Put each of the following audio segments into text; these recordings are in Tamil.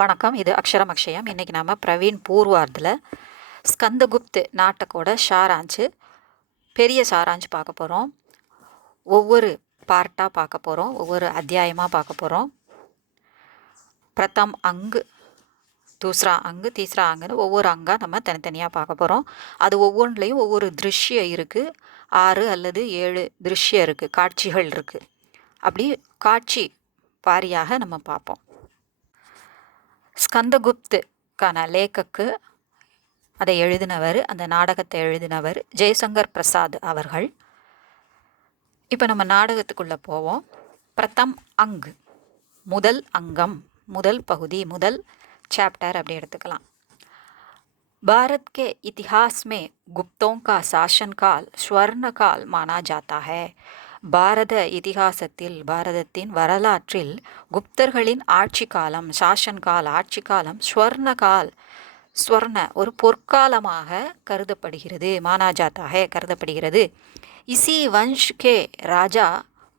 வணக்கம். இது அக்ஷரம் அக்ஷயம். இன்றைக்கி நம்ம பிரவீன் பூர்வார்த்தில் ஸ்கந்தகுப்த் நாட்டக்கோட சாராஞ்சு, பெரிய சாராஞ்சு பார்க்க போகிறோம். ஒவ்வொரு பார்ட்டாக பார்க்க போகிறோம், ஒவ்வொரு அத்தியாயமாக பார்க்க போகிறோம். பிரதம் அங்கு, தூசரா அங்கு, தீசரா அங்குன்னு ஒவ்வொரு அங்காக நம்ம தனித்தனியாக பார்க்க போகிறோம். அது ஒவ்வொன்றுலேயும் ஒவ்வொரு திருஷ்யம் இருக்குது. 6 அல்லது 7 திருஷ்யம் இருக்குது, காட்சிகள் இருக்குது. அப்படி காட்சி வாரியாக நம்ம பார்ப்போம். ஸ்கந்தகுப்துக்கான லேக்கக்கு, அதை எழுதினவர், அந்த நாடகத்தை எழுதினவர் ஜெய்சங்கர் பிரசாத் அவர்கள். இப்போ நம்ம நாடகத்துக்குள்ளே போவோம். பிரதம் அங்கு, முதல் அங்கம், முதல் பகுதி, முதல் चैप्टर அப்படி எடுத்துக்கலாம். भारत के इतिहास में गुप्तों का शासनकाल स्वर्णकाल माना जाता है. பாரத இதிகாசத்தில், பாரதத்தின் வரலாற்றில் குப்தர்களின் ஆட்சி காலம், சாசன்கால் ஆட்சி காலம், ஸ்வர்ணகால் ஸ்வர்ண ஒரு பொற்காலமாக கருதப்படுகிறது, மானாஜாத்தாக கருதப்படுகிறது. இசி வம்ஷ் கே ராஜா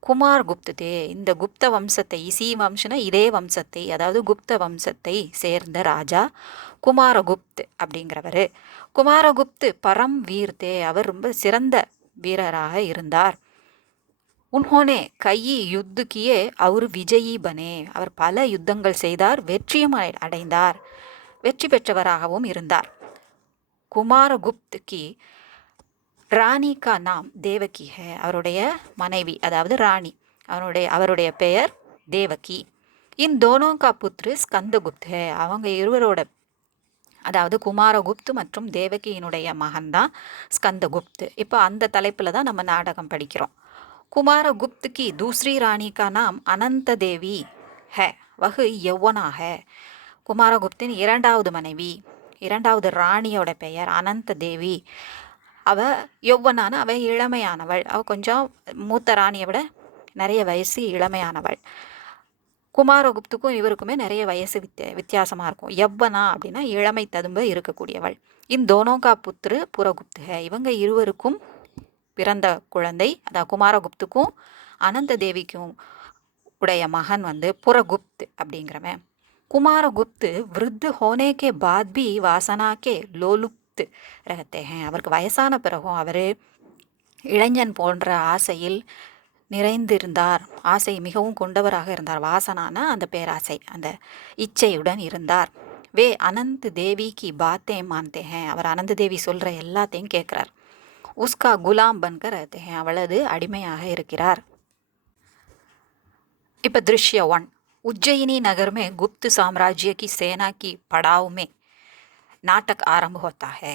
குமார் குப்து தே. இந்த குப்த வம்சத்தை, இசி வம்சனா இதே வம்சத்தை, அதாவது குப்த வம்சத்தை சேர்ந்த ராஜா குமாரகுப்த் அப்படிங்கிறவர். குமாரகுப்து பரம் வீர் தே, அவர் ரொம்ப சிறந்த வீரராக இருந்தார். உன்ஹோனே கையி யுத்து கியே அவர் விஜயி பனே, அவர் பல யுத்தங்கள் செய்தார், வெற்றியும் அடைந்தார், வெற்றி பெற்றவராகவும் இருந்தார். குமாரகுப்த் கி ராணி கா நாம் தேவகி ஹே, அவருடைய மனைவி அதாவது ராணி, அவருடைய பெயர் தேவகி. இன் தோனோ கா புத்ரு ஸ்கந்தகுப்த் ஹே, அவங்க இருவரோட, அதாவது குமாரகுப்து மற்றும் தேவகியினுடைய மகன்தான் ஸ்கந்தகுப்த். இப்போ அந்த தலைப்பில் தான் நம்ம நாடகம் படிக்கிறோம். कुमारगुप्त की दूसरी रानी का नाम अनंत देवी है, वह यौवना है. குமாரகுப்தின் இரண்டாவது மனைவி, இரண்டாவது ராணியோட பெயர் அனந்த தேவி. அவ யௌவனான, அவ இளமையானவள், அவ கொஞ்சம் மூத்த ராணியை விட நிறைய வயசு இளமையானவள். குமாரகுப்துக்கும் இவருக்குமே நிறைய வயசு வித்தியாசமாக இருக்கும். யவ்வனா அப்படின்னா இளமை ததும்ப இருக்கக்கூடியவள். தோனோகா புத்ரு புரகுப்து ஹே, இவங்க இருவருக்கும் பிறந்த குழந்தை, அதாவது குமாரகுப்துக்கும் அனந்த தேவிக்கும் உடைய மகன் புரகுப்த் அப்படிங்கிறவன். குமாரகுப்து விருத்து ஹோனே கே பாத் பி வாசனா கே லோலுப்த் ரகத்தே ஹே, அவருக்கு வயசான பிறகும் அவர் இளைஞன் போன்ற ஆசையில் நிறைந்திருந்தார், ஆசை மிகவும் கொண்டவராக இருந்தார். வாசனான அந்த பேராசை, அந்த இச்சையுடன் இருந்தார். வே அனந்த் தேவி கி பாத்தே மான்தே ஹே, அவர் அனந்த தேவி சொல்கிற எல்லாத்தையும் கேட்குறார். உஸ்கா குலாம் பன்கர் रहते हैं, அவளது அடிமையாக இருக்கிறார். இப்போ दृश्य 1, उज्जैनी नगर में गुप्त साम्राज्य की सेना की पड़ाव में नाटक आरंभ होता है.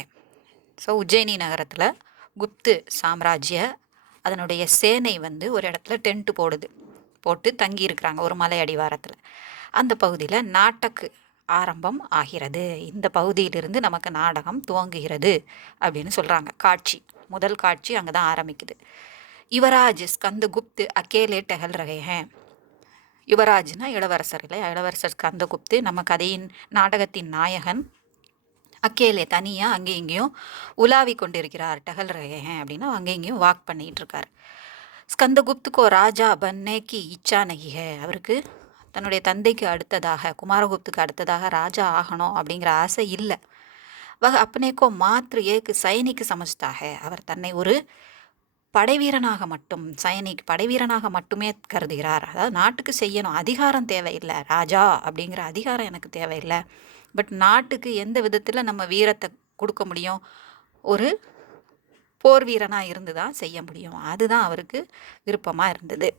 ஸோ உஜ்ஜயினி நகரத்தில் குப்து சாம்ராஜ்ய, அதனுடைய சேனை ஒரு இடத்துல டென்ட்டு போட்டு தங்கி இருக்கிறாங்க ஒரு மலை அடிவாரத்தில். அந்த பகுதியில் நாட்டக்கு ஆரம்பம் ஆகிறது. இந்த பகுதியிலிருந்து நமக்கு நாடகம் துவங்குகிறது அப்படின்னு சொல்கிறாங்க. காட்சி, முதல் காட்சி அங்கே தான் ஆரம்பிக்குது. யுவராஜ் ஸ்கந்தகுப்து அக்கேலே டஹல் ரகே ஹே. யுவராஜ்னா இளவரசர் இல்லை, இளவரசர் ஸ்கந்தகுப்து நம்ம கதையின் நாடகத்தின் நாயகன். அக்கேலே தனியாக அங்கே இங்கேயும் உலாவி கொண்டிருக்கிறார். டஹல் ரகே ஹே அப்படின்னா அங்கே இங்கேயும் வாக் பண்ணிகிட்டு இருக்கார். ஸ்கந்தகுப்துக்கோ ராஜா பன்னேக்கி இச்சா நகி ஹே, அவருக்கு தன்னுடைய தந்தைக்கு அடுத்ததாக, குமாரகுப்துக்கு அடுத்ததாக ராஜா ஆகணும் அப்படிங்கிற ஆசை இல்லை. வக அப்பனேக்கோ மாத்ரு ஏக்கு சைனிக்கு சமஜ்தாக, அவர் தன்னை ஒரு படைவீரனாக மட்டும், படைவீரனாக மட்டுமே கருதுகிறார். அதாவது நாட்டுக்கு செய்யணும், அதிகாரம் தேவையில்லை, ராஜா அப்படிங்கிற அதிகாரம் எனக்கு தேவையில்லை, பட் நாட்டுக்கு எந்த விதத்தில் நம்ம வீரத்தை கொடுக்க முடியும், ஒரு போர் வீரனாக இருந்து தான் செய்ய முடியும், அதுதான் அவருக்கு விருப்பமாக இருந்தது.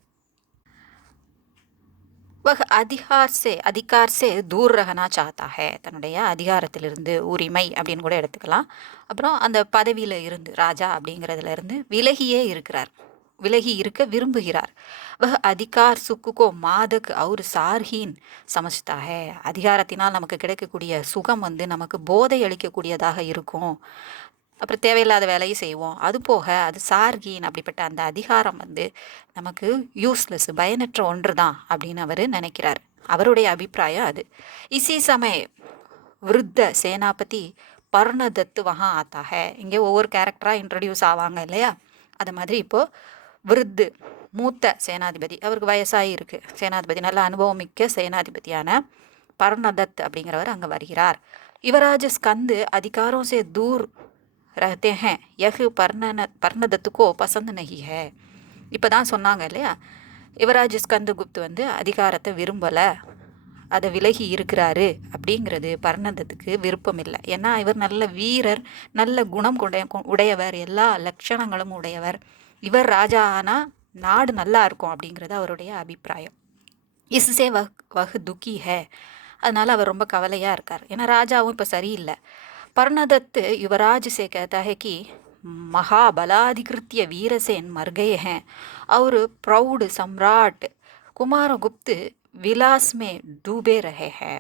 வக அதிகார் சே தூர் ரஹனா சாத்தா ஹே, தன்னுடைய அதிகாரத்திலிருந்து, உரிமை அப்படின்னு கூட எடுத்துக்கலாம், அப்புறம் அந்த பதவியில் இருந்து, ராஜா அப்படிங்கிறதுல இருந்து விலகியே இருக்கிறார், விலகி இருக்க விரும்புகிறார். வக அதிகார் சுக்குக்கோ மாதக் அவுர் சார்ஹீன் சமஜ்தா ஹே, அதிகாரத்தினால் நமக்கு கிடைக்கக்கூடிய சுகம் நமக்கு போதை அளிக்கக்கூடியதாக இருக்கும், அப்புறம் தேவையில்லாத வேலையும் செய்வோம், அது போக அது சார்கீன், அப்படிப்பட்ட அந்த அதிகாரம் நமக்கு யூஸ்லெஸ், பயனற்ற ஒன்று தான் அப்படின்னு அவர் நினைக்கிறார். அவருடைய அபிப்பிராயம் அது. இசி சமய விருத்த சேனாபதி பர்ணதத்து வகா ஆத்தா ஹே, இங்கே ஒவ்வொரு கேரக்டராக இன்ட்ரடியூஸ் ஆவாங்க இல்லையா, அது மாதிரி இப்போது விருத்து, மூத்த சேனாதிபதி, அவருக்கு வயசாகி இருக்குது, சேனாதிபதி நல்ல அனுபவம் மிக்க சேனாதிபதியான பர்ணதத் அப்படிங்கிறவர் அங்கே வருகிறார். युवराज स्कंद अधिकारों से दूर रहते हैं, यह பர்ணதத் को पसंद नहीं है. இப்போ தான் சொன்னாங்க இல்லையா, யுவராஜ் ஸ்கந்தகுப்த் வந்து அதிகாரத்தை விரும்பலை, அதை விலகி இருக்கிறாரு அப்படிங்கிறது பர்ணதத்துக்கு விருப்பம் இல்லை. ஏன்னா இவர் நல்ல வீரர், நல்ல குணம் உடையவர், எல்லா லட்சணங்களும் உடையவர். இவர் ராஜா ஆனால் நாடு நல்லா இருக்கும் அப்படிங்கிறது அவருடைய அபிப்பிராயம். இஸ்ஸே வஹ் துக்கி ஹே, அதனால் அவர் ரொம்ப கவலையாக இருக்கார். ஏன்னா ராஜாவும் இப்போ சரியில்லை. பர்ணதத் யுவராஜ் சே कहता है कि महाबलाधिकृत्य वीरसेन मर गए हैं और प्रौढ़ सम्राट कुमारगुप्त विलास में डूबे रहे हैं.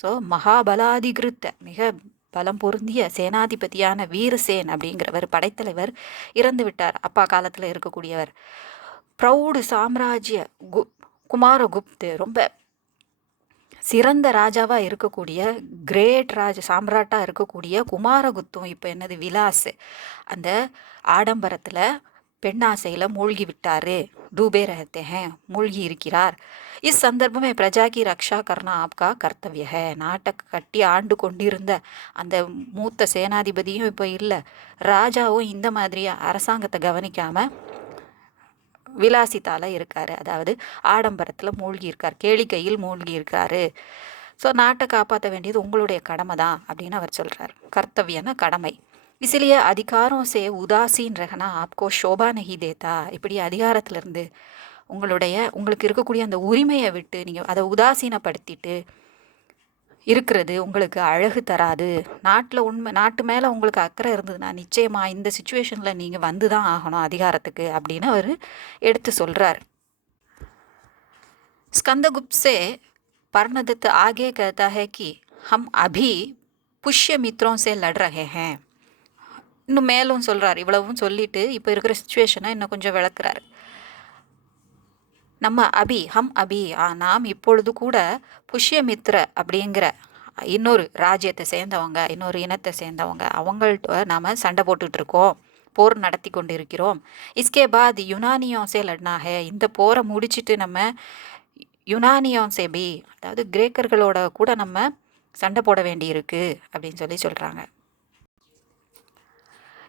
ஸோ மகாபலாதிகிருத்த, மிக பலம் பொருந்திய சேனாதிபதியான வீரசேன் அப்படிங்கிறவர், படைத்தலைவர் இறந்து விட்டார். அப்பா காலத்தில் இருக்கக்கூடியவர். ப்ரௌடு சாம்ராஜ்ய குமாரகுப்து, ரொம்ப சிறந்த ராஜாவாக இருக்கக்கூடிய, கிரேட் சாம்ராட்டாக இருக்கக்கூடிய குமாரகுப்தும் இப்போ என்னது விலாஸ், அந்த ஆடம்பரத்தில் பெண்ணாசையில் மூழ்கி விட்டார். டூபே ரஹத்தே ஹேன், மூழ்கி இருக்கிறார். இஸ் சந்தர்ப்பமே பிரஜா கி ரக்ஷா கர்னா ஆப்கா கர்த்தவிய ஹே. நாட்டை கட்டி ஆண்டு கொண்டிருந்த அந்த மூத்த சேனாதிபதியும் இப்போ இல்லை, ராஜாவும் இந்த மாதிரி அரசாங்கத்தை கவனிக்காமல் விலாசித்தால் இருக்கார், அதாவது ஆடம்பரத்தில் மூழ்கி இருக்கார், கேளிக்கையில் மூழ்கி இருக்காரு. ஸோ நாட்டை காப்பாற்ற வேண்டியது உங்களுடைய கடமை தான் அப்படின்னு அவர் சொல்கிறார். கர்த்தவியன கடமை. இசிலியே அதிகாரம் சே உதாசீன் ரகனா ஆப்கோ ஷோபா நஹி தேதா. இப்படி அதிகாரத்திலிருந்து உங்களுக்கு இருக்கக்கூடிய அந்த உரிமையை விட்டு நீங்கள் அதை உதாசீனப்படுத்திட்டு இருக்கிறது உங்களுக்கு அழகு தராது. நாட்டு மேலே உங்களுக்கு அக்கறை இருந்ததுன்னா நிச்சயமாக இந்த சுச்சுவேஷனில் நீங்கள் வந்து தான் ஆகணும் அதிகாரத்துக்கு அப்படின்னு அவர் எடுத்து சொல்கிறார். स्कंदगुप्त से पर्णदत्त आगे कहता है कि हम अभी पुष्य मित्रों से लड़ रहे हैं. இன்னும் மேலும் சொல்கிறார். இவ்வளவும் சொல்லிட்டு இப்போ இருக்கிற சுச்சுவேஷனை இன்னும் கொஞ்சம் விளக்குறாரு. நம்ம நாம் இப்பொழுது கூட புஷ்யமித்ர அப்படிங்கிற இன்னொரு ராஜ்யத்தை சேர்ந்தவங்க, இன்னொரு இனத்தை சேர்ந்தவங்க, அவங்கள்ட்ட நாம் சண்டை போட்டுட்ருக்கோம், போர் நடத்தி கொண்டு இருக்கிறோம். இஸ்கே பாத் யுனானியோன் சே லட்னா ஹே. இந்த போரை முடிச்சுட்டு நம்ம யுனானியோன் சே பி, அதாவது கிரேக்கர்களோட கூட நம்ம சண்டை போட வேண்டியிருக்கு அப்படின்னு சொல்கிறாங்க.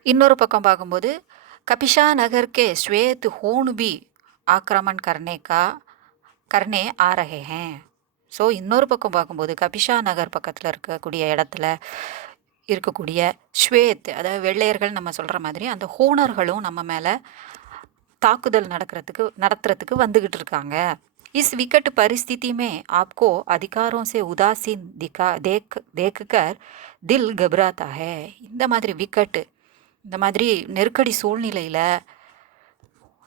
இன்னொரு பக்கம் பார்க்கும்போது கபிஷா நகர் கே ஸ்வேத் ஹோன் பி ஆக்கிரமண் கர்னே ஆ ரஹே ஹேன். ஸோ இன்னொரு பக்கம் பார்க்கும்போது கபிஷா நகர் பக்கத்தில் இருக்கக்கூடிய இடத்துல இருக்கக்கூடிய ஸ்வேத், அதாவது வெள்ளையர்கள் நம்ம சொல்கிற மாதிரி, அந்த ஹூணர்களும் நம்ம மேலே தாக்குதல் நடத்துறதுக்கு வந்துக்கிட்டு இருக்காங்க. இஸ் விக்கட் परिस्थिति में आपको अधिकारों से उदासीन देखकर दिल घबराता है. இந்த மாதிரி விக்கட்டு, இந்த மாதிரி நெருக்கடி சூழ்நிலையில்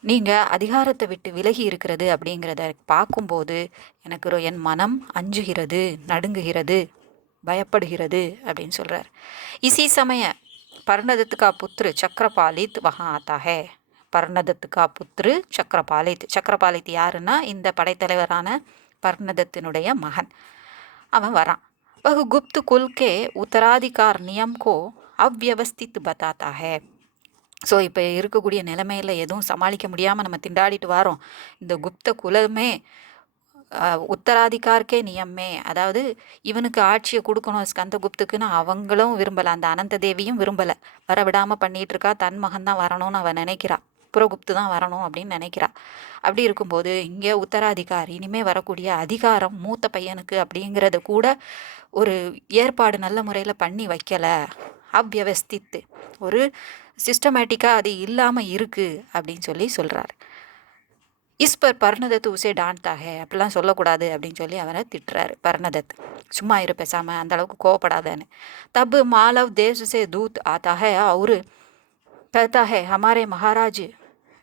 நீங்கள் அதிகாரத்தை விட்டு விலகி இருக்கிறது அப்படிங்கிறத பார்க்கும்போது எனக்கு என் மனம் அஞ்சுகிறது, நடுங்குகிறது, பயப்படுகிறது அப்படின்னு சொல்கிறார். இசி சமய பர்ணதத் கா புத்ரு சக்கரபாலித் வஹா ஆத்தா ஹே. பர்ணதத் கா புத்ரு சக்கரபாலித் யாருன்னா இந்த படைத்தலைவரான பர்ணதத்தினுடைய மகன், அவன் வரான். வஹு குப்த் குல் கே உத்தராதிகார் நியம் கோ அவ்யவஸ்தித் பதாத்தா ஹே. ஸோ இப்போ இருக்கக்கூடிய நிலைமையில் எதுவும் சமாளிக்க முடியாமல் நம்ம திண்டாடிட்டு வரோம். இந்த குப்த குலமே உத்தராதிகார்க்கே நியமே, அதாவது இவனுக்கு ஆட்சியை கொடுக்கணும் ஸ்கந்தகுப்துக்குன்னு அவங்களும் விரும்பலை, அந்த அனந்த தேவியும் விரும்பலை, வர விடாமல் பண்ணிகிட்டு இருக்கா. தன் மகன் தான் வரணும்னு அவன் நினைக்கிறா, புறகுப்து தான் வரணும் அப்படின்னு நினைக்கிறா. அப்படி இருக்கும்போது இங்கே உத்தராதிகாரி, இனிமேல் வரக்கூடிய அதிகாரம் மூத்த பையனுக்கு அப்படிங்கிறத கூட ஒரு ஏற்பாடு நல்ல முறையில் பண்ணி வைக்கலை. அவ்யவஸ்தித்து, ஒரு சிஸ்டமேட்டிக்காக அது இல்லாமல் இருக்குது அப்படின்னு சொல்கிறார். இஸ் பர் பர்ணதத் உசே டான்டா ஹே. அப்படிலாம் சொல்லக்கூடாது அப்படின்னு அவரை திட்டுறாரு. பர்ணதத் சும்மா இரு, பேசாமல், அந்த அளவுக்கு கோவப்படாதன்னு. தப் மாலவ் தேஸ் சே தூத் ஆத்தா ஹே அவரு कहता है हमारे महाराज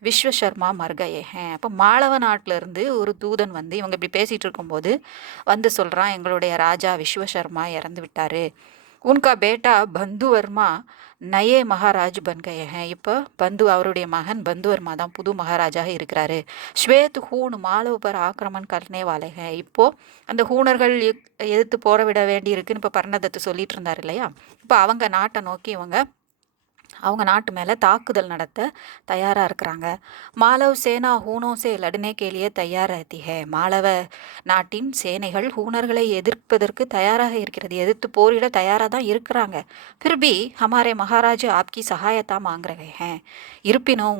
விஸ்வசர்மா மர்கயே ஹே. அப்போ மாளவ நாட்டிலேருந்து ஒரு தூதன் வந்து, இவங்க இப்படி பேசிகிட்டு இருக்கும்போது வந்து சொல்கிறான், எங்களுடைய ராஜா விஸ்வசர்மா இறந்து விட்டார். உன்கா பேட்டா பந்துவர்மா நயே மகாராஜ் பன்கயே ஹே. இப்போ அவருடைய மகன் பந்துவர்மா தான் புது மகாராஜாக இருக்கிறாரு. ஸ்வேத் ஹூன் மாலவ பர் ஆக்கிரமண் கர்னே வாலே ஹே. இப்போது அந்த ஹூணர்கள் எதிர்த்து போற விட வேண்டி இருக்குன்னு இப்போ பர்ணதத்து சொல்லிட்டு இருந்தார் இல்லையா. இப்போ அவங்க நாட்டை நோக்கி இவங்க அவங்க நாட்டு மேலே தாக்குதல் நடத்த தயாராக இருக்கிறாங்க. மாலவ் சேனா ஹூனோ சே லடுனே கேலியே தயார் ரஹதி ஹே. மாலவ நாட்டின் சேனைகள் ஹூனர்களை எதிர்ப்பதற்கு தயாராக இருக்கிறது, எதிர்த்து போரிட தயாராக தான் இருக்கிறாங்க. பிர்பி ஹமாரே மகாராஜா ஆப்கி சகாயத்தா மாங் ரஹே ஹே. இருப்பினும்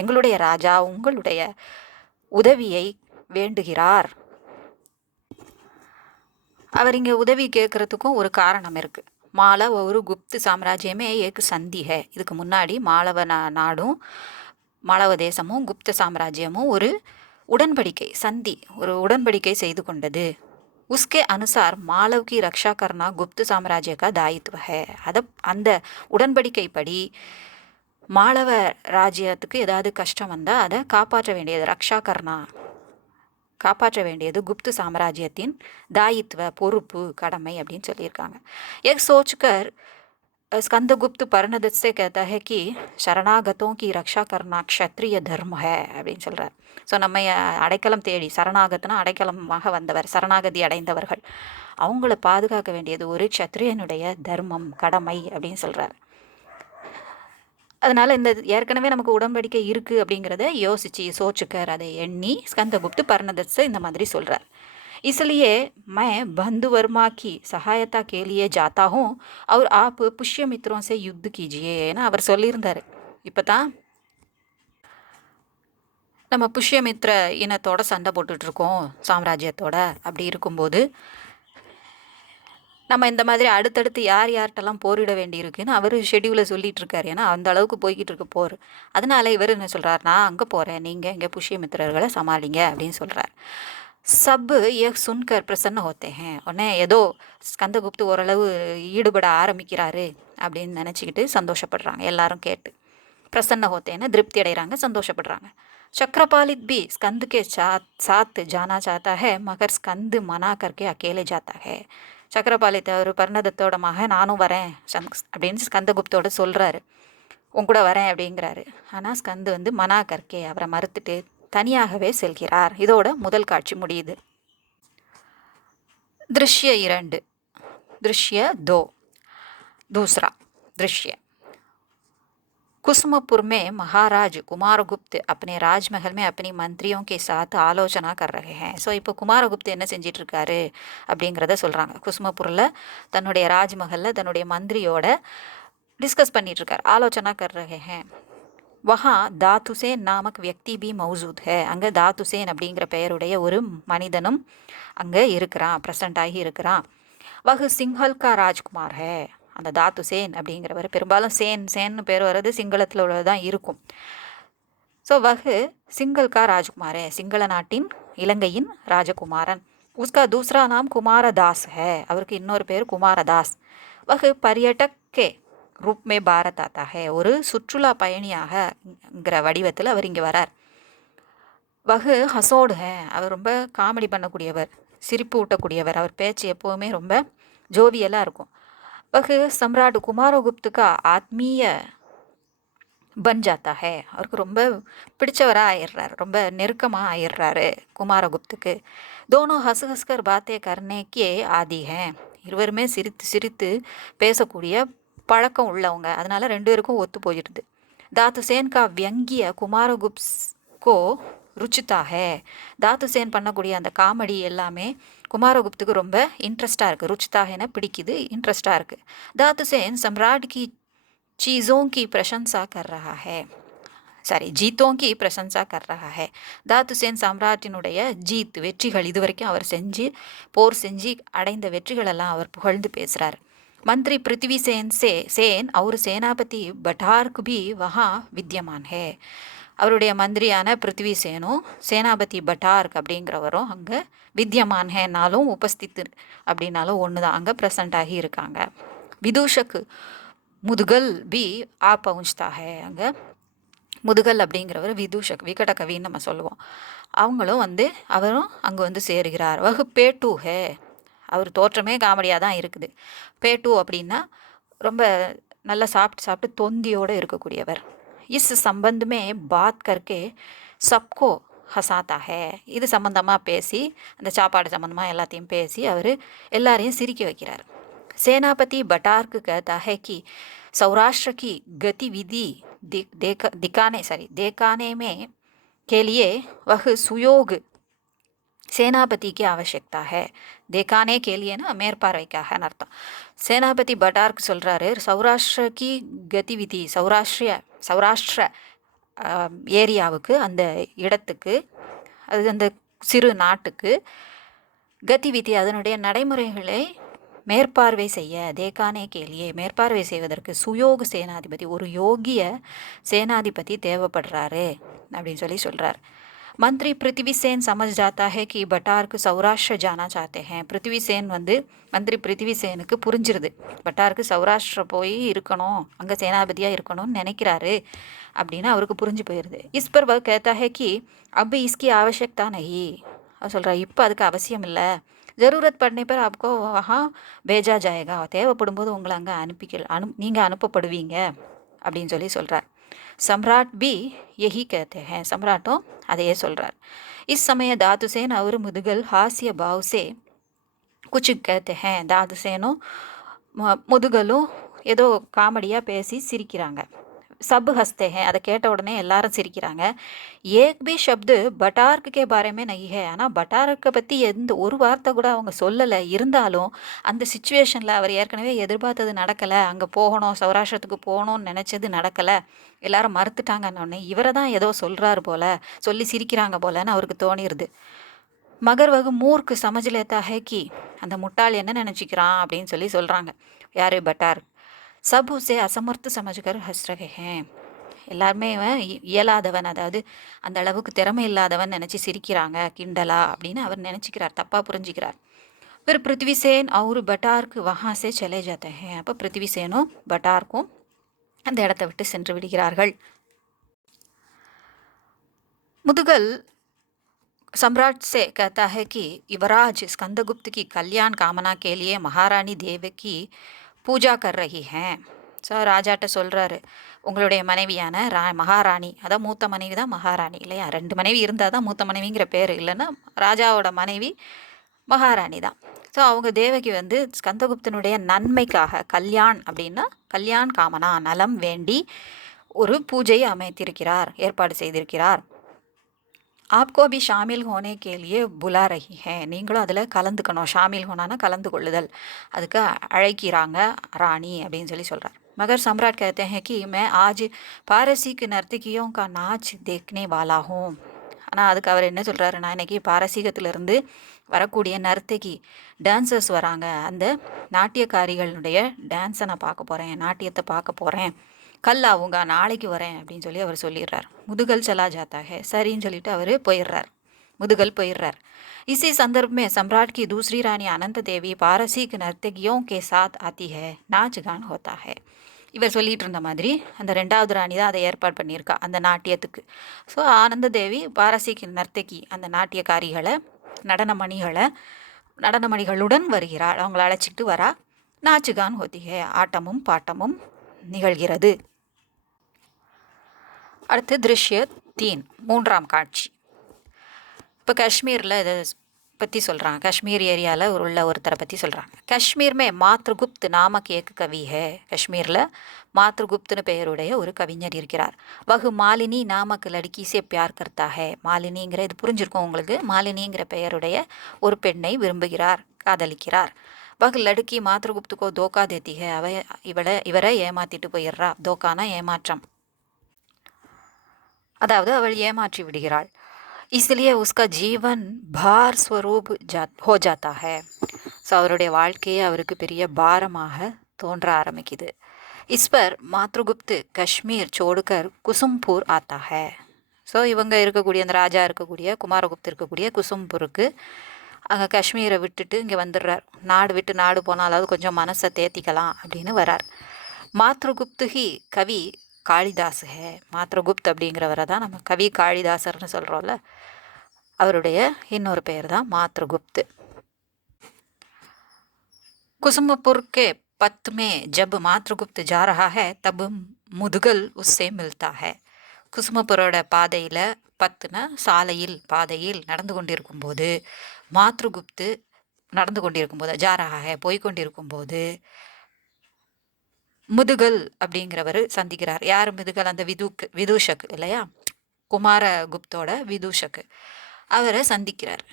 எங்களுடைய ராஜா உங்களுடைய உதவியை வேண்டுகிறார். அவர் இங்கே உதவி கேட்குறதுக்கும் ஒரு காரணம் இருக்குது. மாலவ ஒரு குப்து சாம்ராஜ்யமே ஏக்கு சந்தி ஹே. இதுக்கு முன்னாடி மாலவ நாடும் மாலவ தேசமும் குப்த சாம்ராஜ்யமும் ஒரு உடன்படிக்கை சந்தி ஒரு உடன்படிக்கை செய்து கொண்டது. உஸ்கே அனுசார் மாலவ் கி ரக்ஷா கர்னா குப்த சாம்ராஜ்ய கா தாயித்வ ஹே. அந்த உடன்படிக்கை படி மாலவ ராஜ்யத்துக்கு ஏதாவது கஷ்டம் வந்தால் அதை காப்பாற்ற வேண்டியது ரக்ஷா கர்னா காப்பாற்ற வேண்டியது குப்து சாம்ராஜ்யத்தின் தாயித்வ பொறுப்பு கடமை அப்படின்னு சொல்லியிருக்காங்க. एक सोचकर स्कंदगुप्त पर्णदत्त से कहता है कि शरणागतों की रक्षा करना क्षत्रिय धर्म है அப்படின்னு சொல்கிறார். ஸோ நம்ம அடைக்கலம் தேடி சரணாகத்தனா அடைக்கலமாக வந்தவர் சரணாகதி அடைந்தவர்கள் அவங்கள பாதுகாக்க வேண்டியது ஒரு க்ஷத்ரியனுடைய தர்மம் கடமை அப்படின்னு சொல்கிறார். அதனால் இந்த ஏற்கனவே நமக்கு உடன்படிக்கை இருக்குது அப்படிங்கிறத யோசிச்சு சோச்சுக்கர் அதை எண்ணி ஸ்கந்தகுப்து பர்ணதத்ஸை இந்த மாதிரி சொல்கிறார். इसलिए मैं बंधु वर्मा की सहायता के लिए जाता हूँ और आप पुष्यमित्रों से युद्ध कीजिए ஏன்னா அவர் சொல்லியிருந்தார். இப்போ தான் நம்ம புஷ்யமித்ர இனத்தோட சண்டை போட்டுட்ருக்கோம் சாம்ராஜ்யத்தோட. அப்படி இருக்கும்போது நம்ம இந்த மாதிரி அடுத்தடுத்து யார்கிட்டலாம் போரிட வேண்டியிருக்குன்னு அவர் ஷெடியூலை சொல்லிகிட்டு இருக்காரு. ஏன்னா அந்த அளவுக்கு போய்கிட்டு இருக்கு போர். அதனால் இவர் என்ன சொல்கிறார், நான் அங்கே போகிறேன், நீங்கள் இங்கே புஷ்யமித்திரர்களை சமாளிங்க அப்படின்னு சொல்கிறார். சப் சுன்கர் பிரசன்ன ஹோத்தே ஹே. உடனே ஏதோ ஸ்கந்தகுப்து ஓரளவு ஈடுபட ஆரம்பிக்கிறாரு அப்படின்னு நினச்சிக்கிட்டு சந்தோஷப்படுறாங்க எல்லாரும் கேட்டு. பிரசன்ன ஹோத்தேன்னு திருப்தி அடைகிறாங்க, சந்தோஷப்படுறாங்க. चक्रपालित भी स्कंद के साथ जाना चाहता है मगर स्कंद मना करके अकेले जाता है. சக்கரபாலித்த ஒரு பர்ணதத்தோட மகன் நானும் வரேன் அப்படின்னு ஸ்கந்தகுப்தோட சொல்கிறாரு, உன் கூட வரேன் அப்படிங்கிறாரு. ஆனால் ஸ்கந்து மனா கற்கே அவரை மறுத்துட்டு தனியாகவே செல்கிறார். இதோட முதல் காட்சி முடியுது. दृश्य 2 दृश्य 2 दूसरा दृश्य कुसुमपुर में महाराज कुमारगुप्त अपने राजमहल में अपनी मंत्रियों के साथ ஆலோசனா कर रहे हैं. ஸோ இப்போ குமாரகுப்து என்ன செஞ்சிட்ருக்காரு அப்படிங்கிறத சொல்கிறாங்க. குசுமபுரில் தன்னுடைய ராஜ்மஹலில் தன்னுடைய மந்திரியோட டிஸ்கஸ் பண்ணிகிட்ருக்கார், ஆலோசனா कर रहे हैं. वहाँ தாத்துசேன் நாமக் வியக்தி பி மௌசூத் ஹே. அங்கே தாத்துசேன் அப்படிங்கிற பெயருடைய ஒரு மனிதனும் அங்கே இருக்கிறான், ப்ரெசண்ட் ஆகி இருக்கிறான். வஹ் சிங்ஹல் கா ராஜ்குமார் ஹே. அந்த தாத்துசேன் அப்படிங்கிறவர், பெரும்பாலும் சேன்னு பேர் வர்றது சிங்களத்தில் உள்ளதான் இருக்கும். ஸோ வஹு சிங்கல் கா ராஜ்குமார் ஹே. சிங்கள நாட்டின் இலங்கையின் ராஜகுமாரன். உஸ்கா தூசரா நாம் குமாரதாஸ் ஹே. அவருக்கு இன்னொரு பேர் குமாரதாஸ். வஹு பர்யட்டக்கே ரூப் மே பாரத் ஆத்தா ஹே. ஒரு சுற்றுலா பயணியாகங்கிற வடிவத்தில் அவர் இங்கே வரார். வஹு ஹசோடு ஹே. அவர் ரொம்ப காமெடி பண்ணக்கூடியவர், சிரிப்பு ஊட்டக்கூடியவர். அவர் பேச்சு எப்போவுமே ரொம்ப ஜோவியலாக இருக்கும். வஹு सम्राट कुमारगुप्त का ஆத்மீய பன் ஜாத்தா ஹே. அவருக்கு ரொம்ப பிடிச்சவராக ஆயிடுறாரு, ரொம்ப நெருக்கமாக ஆயிடுறாரு குமாரகுப்துக்கு. தோனோ ஹஸ் ஹஸ்கர் பாத்தே கர்னேக்கே ஆதி ஹே. இருவருமே சிரித்து சிரித்து பேசக்கூடிய பழக்கம் உள்ளவங்க, அதனால 2 பேருக்கும் ஒத்து போயிடுது. தாத்துசேன் கா வியங்கிய குமாரகுப்ஸ் கோ ருச்சிதா ஹே. தாத்துசேன் பண்ணக்கூடிய அந்த காமெடி எல்லாமே குமாரகுப்துக்கு ரொம்ப இன்ட்ரெஸ்டாக இருக்குது. ருச்சிதாகனா பிடிக்குது, இன்ட்ரெஸ்டாக இருக்குது. தாத்துசேன் सम्राट की चीज़ों की प्रशंसा कर रहा है, ஜீத்தோं की प्रशंसा कर रहा है. தாத்துசேன் சம்ராட்டினுடைய ஜீத் வெற்றிகள், இது வரைக்கும் அவர் போர் செஞ்சு அடைந்த வெற்றிகளெல்லாம் அவர் புகழ்ந்து பேசுகிறார். मंत्री पृथ्वी सेन और सेनापति बटार्क भी वहाँ विद्यमान है. அவருடைய மந்திரியான பிருத்வி சேனும் சேனாபதி பட்டார்க் அப்படிங்கிறவரும் அங்கே வித்யமான் ஹேனாலும் உபஸ்தித்து அப்படின்னாலும் ஒன்று தான், அங்கே ப்ரெசண்ட் ஆகி இருக்காங்க. விதூஷக்கு முதுகல் பி ஆ பவுஞ்ச்தா ஹே. அங்கே முதுகல் அப்படிங்கிறவர் விதூஷக் விகட கவின்னு நம்ம சொல்லுவோம். அவங்களும் அவரும் அங்கே சேருகிறார். வகு பேட்டு ஹே. அவர் தோற்றமே காமெடியாக தான் இருக்குது. பேட்டு அப்படின்னா ரொம்ப நல்லா சாப்பிட்டு தொந்தியோடு இருக்கக்கூடியவர். இஸ் சம்பந்தமே பாத் கர்க்கே சப்கோ ஹசாத்தா ஹே. இது சம்மந்தமாக பேசி, அந்த சாப்பாடு சம்மந்தமாக எல்லாத்தையும் பேசி அவர் எல்லாரையும் சிரிக்க வைக்கிறார். சேனாபதி பட்டார்க்கு कहता है कि सौराष्ट्र की गतिविधि दिखाने में के लिए वह सुयोग सेनापति की आवश्यकता है. देखाने के लिए ना மேற்பார்வைக்காக அர்த்தம். சேனாபதி பட்டார்க்கு சொல்கிறாரு, சௌராஷ்டிரக்கி கதிவிதி, சௌராஷ்டிர ஏரியாவுக்கு, அந்த இடத்துக்கு, அது அந்த சிறு நாட்டுக்கு, கதிவிதி அதனுடைய நடைமுறைகளை மேற்பார்வை செய்ய, தேக்கானே கேலியே மேற்பார்வை செய்வதற்கு, சுயோக சேனாதிபதி, ஒரு யோகிய சேனாதிபதி தேவைப்படுறாரு அப்படின்னு சொல்கிறார். मंत्री पृथ्वी सेन समझ जाता है कि பட்டார்க்கு சௌராஷ்டிர जाना चाहते हैं. பிருத்திவி சேன் மந்திரி பிருத்திவி சேனுக்கு புரிஞ்சிருது, பட்டாருக்கு சௌராஷ்டிர போய் இருக்கணும், அங்கே சேனாபதியாக இருக்கணும்னு நினைக்கிறாரு அப்படின்னு அவருக்கு புரிஞ்சு போயிடுது. இஸ் பர் வஹ் कहता है कि अब इसकी आवश्यकता नहीं. அவர் சொல்கிறார், இப்போ அதுக்கு அவசியம் இல்லை. ஜரூரத் படனே பேர் आपको वहाँ भेजा जाएगा. தேவைப்படும் போது உங்களை அங்கே நீங்கள் அனுப்பப்படுவீங்க அப்படின்னு சொல்கிறார். सम्राट भी यही कहते हैं. सम्राटों अதையே சொல்கிறார். इस समय दादुसेन और मुदगल हास्य भाव से कुछ कहते हैं. दादुसेனும் முதுகலும் ஏதோ காமெடியாக பேசி சிரிக்கிறாங்க. சப் ஹஸ்தே ஹே, அதை கேட்ட உடனே எல்லாரும் சிரிக்கிறாங்க. ஏக் பி ஷப்து பட்டார்க்கு கே பாரமே நஹி ஹே. ஆனால் பட்டார்க்கை பற்றி எந்த ஒரு வார்த்தை கூட அவங்க சொல்லலை. இருந்தாலும் அந்த சுச்சுவேஷனில் அவர் ஏற்கனவே எதிர்பார்த்தது நடக்கலை, அங்கே போகணும், சௌராஷ்டிரத்துக்கு போகணும்னு நினச்சது நடக்கலை, எல்லாரும் மறுத்துட்டாங்கன்னொடனே இவரை தான் ஏதோ சொல்கிறாரு போல், சொல்லி சிரிக்கிறாங்க போலன்னு அவருக்கு தோணிடுது. மகர் வகு மூர்க்கு சமஜ் லேத்தா ஹே கி, அந்த முட்டாள் என்ன நினச்சிக்கிறான் அப்படின்னு சொல்கிறாங்க. யார்? பட்டார். சப் உசே அசமர்த்து சமஜ்கர் ஹஸ் ரஹே ஹேன். எல்லாருமே இயலாதவன், அதாவது அந்த அளவுக்கு திறமை இல்லாதவன் நினச்சி சிரிக்கிறாங்க, கிண்டலா அப்படின்னு அவர் நினச்சிக்கிறார், தப்பாக புரிஞ்சிக்கிறார். फिर पृथ्वी सेन और बटार्क वहाँ से चले जाते हैं. அப்போ பிருத்திவி சேனும் பட்டார்க்கும் அந்த இடத்தை விட்டு சென்று விடுகிறார்கள். முதுகல் सम्राट से कहता है कि युवराज स्कंदगुप्त की कल्याण कामना के लिए महारानी देवकी பூஜா கர் ரஹி ஹேன். ஸோ ராஜாட்ட சொல்கிறாரு, உங்களுடைய மனைவியான மகாராணி, அதான் மூத்த மனைவி தான் மகாராணி இல்லையா? 2 மனைவி இருந்தால் தான் மூத்த மனைவிங்கிற பேர், இல்லைன்னா ராஜாவோட மனைவி மகாராணி தான். ஸோ அவங்க தேவகி ஸ்கந்தகுப்தனுடைய நன்மைக்காக, கல்யாண் அப்படின்னா கல்யாண் காமனா, நலம் வேண்டி ஒரு பூஜையை அமைத்திருக்கிறார், ஏற்பாடு செய்திருக்கிறார். आपको भी शामिल होने के लिए बुला रही है. நீங்களும் அதில் கலந்துக்கணும். ஷாமில் ஹோனானா கலந்து கொள்ளுதல், அதுக்கு அழைக்கிறாங்க ராணி அப்படின்னு சொல்கிறார். मगर सम्राट कहते हैं कि मैं आज पारसीक नर्तकियों का नाच देखने वाला हूँ. ஆனால் அதுக்கு அவர் என்ன சொல்கிறாரு, நான் இன்றைக்கி பாரசீகத்திலிருந்து வரக்கூடிய நர்த்தகி, டான்சர்ஸ் வராங்க, அந்த நாட்டியக்காரிகளுடைய டான்ஸை நான் பார்க்க போகிறேன், நாட்டியத்தை பார்க்க போகிறேன், கல் ஆவுங்க, நாளைக்கு வரேன் அப்படின்னு அவர் சொல்லிடுறார். முதுகல் சலா ஜாத்தா ஹே, சரின்னு சொல்லிட்டு அவர் போயிடுறார், முதுகல் போயிடுறார். इसी संदर्भ में सम्राट की दूसरी रानी अनंत देवी पारसीक नर्तकियों के साथ आती है, नाच गान होता है. இவர் சொல்லிகிட்டு இருந்த மாதிரி அந்த 2வது ராணி தான் அதை ஏற்பாடு பண்ணியிருக்கா அந்த நாட்டியத்துக்கு. ஸோ ஆனந்த தேவி பாரசீக நர்த்தகி, அந்த நாட்டியக்காரிகளை, நடனமணிகளுடன் வருகிறாள், அவங்கள அழைச்சிக்கிட்டு வரா. நாச்சுகான் ஹோத்திகே, ஆட்டமும் பாட்டமும் நிகழ்கிறது. அடுத்து திருஷ்ய 3, 3ஆம் காட்சி. இப்போ காஷ்மீரில் இதை பற்றி சொல்கிறாங்க. காஷ்மீர் ஏரியாவில் உள்ள ஒருத்தரை பற்றி சொல்கிறாங்க. காஷ்மீர் மே மாத்ருகுப்த் நாமக் ஏக் கவி ஹே. காஷ்மீரில் மாத்ருகுப்த்னு பெயருடைய ஒரு கவிஞர் இருக்கிறார். வகு மாலினி நாமக் லடுக்கி சே பியார் கர்த்தா ஹே. மாலினிங்கிற, இது புரிஞ்சிருக்கும் உங்களுக்கு, மாலினிங்கிற பெயருடைய ஒரு பெண்ணை விரும்புகிறார், காதலிக்கிறார். வகு லடுக்கி மாத்ருகுப்துக்கோ தோக்கா தேத்தி ஹே. இவரை ஏமாற்றிட்டு போயிடுறா. தோக்கானா ஏமாற்றம், அதாவது அவள் ஏமாற்றி விடுகிறாள். इसलिए उसका जीवन भार स्वरूप हो जाता है. ஸோ அவருடைய வாழ்க்கையே அவருக்கு பெரிய பாரமாக தோன்ற ஆரம்பிக்குது. इस पर मातृगुप्त காஷ்மீர் छोड़कर குசும்பூர் आता है. ஸோ இவங்க இருக்கக்கூடிய, அந்த ராஜா இருக்கக்கூடிய, குமாரகுப்த் இருக்கக்கூடிய குசும்பூருக்கு, அங்கே காஷ்மீரை விட்டுட்டு இங்கே வந்துடுறார். நாடு விட்டு நாடு போனாலாவது கொஞ்சம் மனசை தேத்திக்கலாம் அப்படின்னு வரார். மாத்ருகுப்துஹி கவி காளிதாஸ் ஹே. மாத்ருகுப்த் அப்படிங்கிறவரை தான் நம்ம கவி காளிதாசர்னு சொல்கிறோம்ல, அவருடைய இன்னொரு பெயர் தான் மாத்ருகுப்த். कुसुमपुर के पथ में जब मातृगुप्त जा रहा है तब मुदगल उससे मिलता है. குசுமபுரோட பாதையில், பத்துனா சாலையில், பாதையில் நடந்து கொண்டிருக்கும்போது, நடந்து கொண்டிருக்கும்போது, ஜாரஹாக போய்கொண்டிருக்கும்போது, முதுகல் அப்படிங்கிறவர் சந்திக்கிறார். யார் முதுகல்? அந்த விதூஷக் இல்லையா, குமாரகுப்தோட விதூஷக், அவரை சந்திக்கிறார்.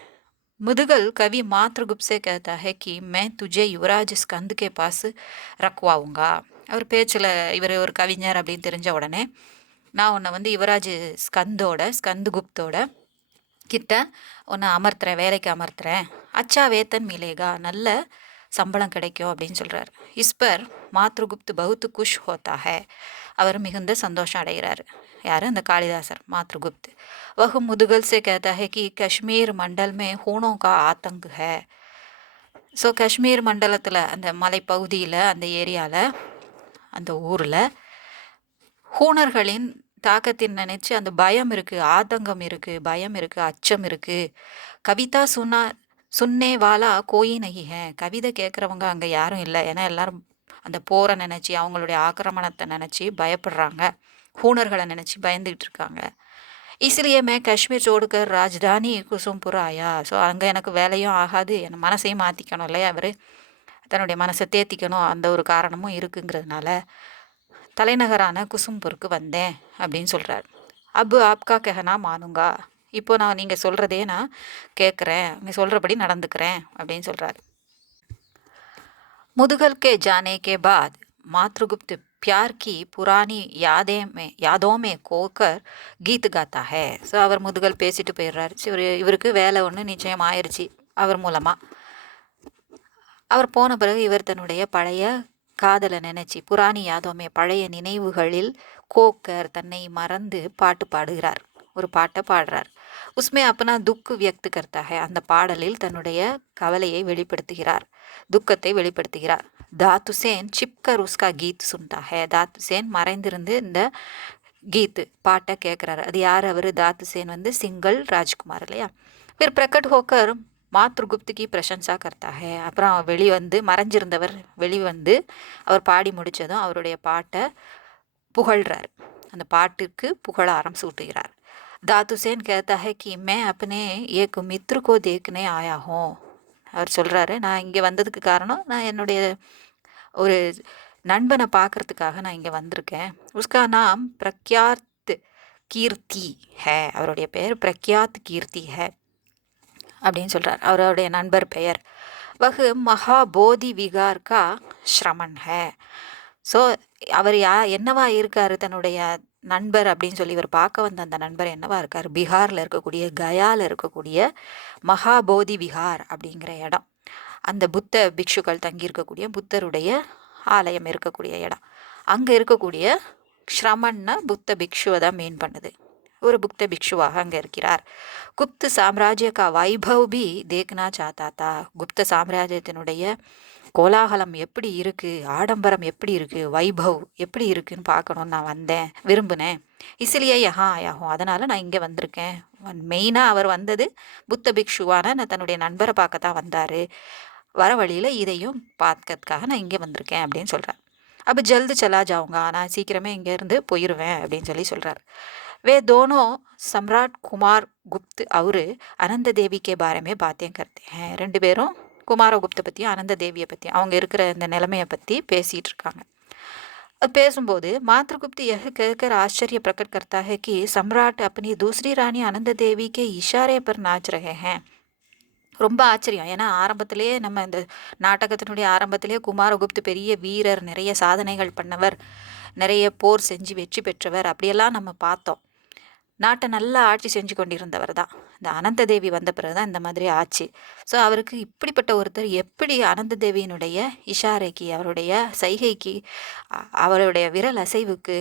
मुदगल कवि मातृगुप्त से कहता है कि मैं तुझे युवराज स्कंद के पास रखवाऊंगा. அவர் பேச்சில் இவர் ஒரு கவிஞர் அப்படின்னு தெரிஞ்ச உடனே, நான் உன்னை வந்து யுவராஜ் ஸ்கந்துகுப்தோட கிட்ட உன்னை அமர்த்துறேன், வேலைக்கு அமர்த்துறேன். அச்சா வேத்தன் மிலேகா, நல்ல சம்பளம் கிடைக்கும் அப்படின்னு சொல்கிறார். இஸ்பர் மாத்ருகுப்த் பகுத்து குஷ் ஹோத்தா ஹே, அவர் மிகுந்த சந்தோஷம் அடைகிறார். யார்? அந்த காளிதாசர் மாத்ருகுப்த். वह मुदगल से कहता है कि कश्मीर मंडल में हूणों का आतंक है. ஸோ காஷ்மீர் மண்டலத்தில், அந்த மலைப்பகுதியில், அந்த ஏரியாவில், அந்த ஊரில் ஹூணர்களின் தாக்கத்தின் நினச்சி அந்த பயம் இருக்குது, ஆதங்கம் இருக்குது, பயம் இருக்குது, அச்சம் இருக்குது. கவிதா சுன்னே வாலா கோயி நஹி ஹே, கவிதை கேட்குறவங்க அங்கே யாரும் இல்லை. ஏன்னா எல்லாரும் அந்த போரை நினச்சி, அவங்களுடைய ஆக்கிரமணத்தை நினச்சி பயப்படுறாங்க, ஹூணர்களை நினச்சி பயந்துக்கிட்டு இருக்காங்க. इसलिए मैं காஷ்மீர் छोड़कर ராஜ்தானி குசும்புர் ஆயா. ஸோ அங்கே எனக்கு வேலையும் ஆகாது, என் மனசையும் மாற்றிக்கணும் இல்லையா, அவர் தன்னுடைய மனசை தேத்திக்கணும், அந்த ஒரு காரணமும் இருக்குங்கிறதுனால தலைநகரான குசும்பூருக்கு வந்தேன் அப்படின்னு சொல்கிறார். அப்பு ஆப்கா கஹனா மானுங்கா, இப்போ நான் நீங்கள் சொல்கிறதே நான் கேட்குறேன், நீங்கள் சொல்கிறபடி நடந்துக்கிறேன் அப்படின்னு சொல்கிறார். முதுகல் கே ஜானே கே பாத் मातृगुप्त प्यार की पुरानी यादों में खोकर கீத் காத்தா ஹே. ஸோ அவர் முதுகல் பேசிட்டு போயிடுறாரு. இவருக்கு வேலை ஒன்று நிச்சயம் ஆயிடுச்சு அவர் மூலமாக. அவர் போன பிறகு இவர் தன்னுடைய பழைய காதலை நினைச்சி, புராணி யாதோமே, பழைய நினைவுகளில் கோக்கர், தன்னை மறந்து பாட்டு பாடுகிறார், ஒரு பாட்டை பாடுறார். உஸ்மே அப்பனா துக்கு வியக்து கர்த்தா ஹே, அந்த பாடலில் தன்னுடைய கவலையை வெளிப்படுத்துகிறார், துக்கத்தை வெளிப்படுத்துகிறார். தாத்துசேன் சிப்கர் உஸ்கா கீத் சுன்டா ஹே, தாத்துசேன் மறைந்திருந்து இந்த கீத்து பாட்டை கேட்குறாரு. அது யார்? அவர் தாத்துசேன் வந்து சிங்கள் ராஜ்குமார் இல்லையா. फिर प्रकट होकर मातृगुप्त की प्रशंसा करता है. அப்புறம் வெளிவந்து, மறைஞ்சிருந்தவர் வெளிவந்து அவர் பாடி முடித்ததும் அவருடைய பாட்டை புகழ்கிறார், அந்த பாட்டுக்கு புகழாரம் சூட்டுகிறார். दातुसेन कहता है कि मैं अपने एक मित्र को देखने आया हूँ. அவர் சொல்கிறாரு, நான் இங்கே வந்ததுக்கு காரணம், நான் என்னுடைய ஒரு நண்பனை பார்க்கறதுக்காக நான் இங்கே வந்திருக்கேன். உஸ்கா நாம் பிரக்யாத் கீர்த்தி ஹே, அவருடைய பெயர் பிரக்யாத் கீர்த்தி ஹே அப்படின்னு சொல்கிறார். அவருடைய நண்பர் பெயர் வகு மகாபோதி விகார் கா ஸ்ரமன் ஹே. ஸோ அவர் என்னவா இருக்கார்? தன்னுடைய நண்பர் அப்படின்னு சொல்லி இவர் பார்க்க வந்த அந்த நண்பர் என்னவா இருக்கார்? பீகாரில் இருக்கக்கூடிய, கயாவில் இருக்கக்கூடிய மகாபோதி விகார் அப்படிங்கிற இடம், அந்த புத்த பிக்ஷுக்கள் தங்கியிருக்கக்கூடிய, புத்தருடைய ஆலயம் இருக்கக்கூடிய இடம், அங்கே இருக்கக்கூடிய ஸ்ரமன்னா புத்த பிக்ஷுவை தான் மீன் பண்ணுது. ஒரு புத்த பிக்ஷுவாக அங்கே இருக்கிறார். குப்த சாம்ராஜ்ய கா வைபவ் பி தேக்னா சாத்தா தா, குப்த சாம்ராஜ்யத்தினுடைய கோலாகலம் எப்படி இருக்குது, ஆடம்பரம் எப்படி இருக்குது, வைபவ் எப்படி இருக்குதுன்னு பார்க்கணுன்னு நான் வந்தேன், விரும்பினேன். இசிலியே யஹா ஆயாகும், அதனால் நான் இங்கே வந்திருக்கேன். மெயினாக அவர் வந்தது புத்த பிக்ஷுவான நான் தன்னுடைய நண்பரை பார்க்க தான் வந்தார். வர வழியில் இதையும் பார்க்கறதுக்காக நான் இங்கே வந்திருக்கேன் அப்படின்னு சொல்கிறார். அப்போ ஜல்து சலா ஜாவுங்க, நான் சீக்கிரமே இங்கேருந்து போயிடுவேன் அப்படின்னு சொல்கிறார். वे दोनों सम्राट कुमार गुप्त और अनंत देवी के बारे में बातें करते हैं. ரெண்டு பேரும் குமாரகுப்தை பற்றியும் அனந்த தேவியை பற்றியும், அவங்க இருக்கிற இந்த நிலைமையை பற்றி பேசிகிட்டு இருக்காங்க. பேசும்போது मातृगुप्त यह कहकर आश्चर्य प्रकट करता है कि सम्राट अपनी दूसरी रानी अनंत देवी के इशारे पर नाच रहे हैं. ரொம்ப ஆச்சரியம். ஏன்னா ஆரம்பத்திலேயே நம்ம இந்த நாடகத்தினுடைய ஆரம்பத்திலேயே குமாரகுப்து பெரிய வீரர், நிறைய சாதனைகள் பண்ணவர், நிறைய போர் செஞ்சு வெற்றி பெற்றவர் அப்படியெல்லாம் நம்ம பார்த்தோம். நாட்டை நல்லா ஆட்சி செஞ்சு கொண்டிருந்தவர் தான். இந்த அனந்த தேவி வந்த பிறகு தான் இந்த மாதிரி ஆட்சி. ஸோ அவருக்கு இப்படிப்பட்ட ஒருத்தர் எப்படி அனந்த தேவியினுடைய இஷாரைக்கு, அவருடைய சைகைக்கு, அவருடைய விரல் அசைவுக்கு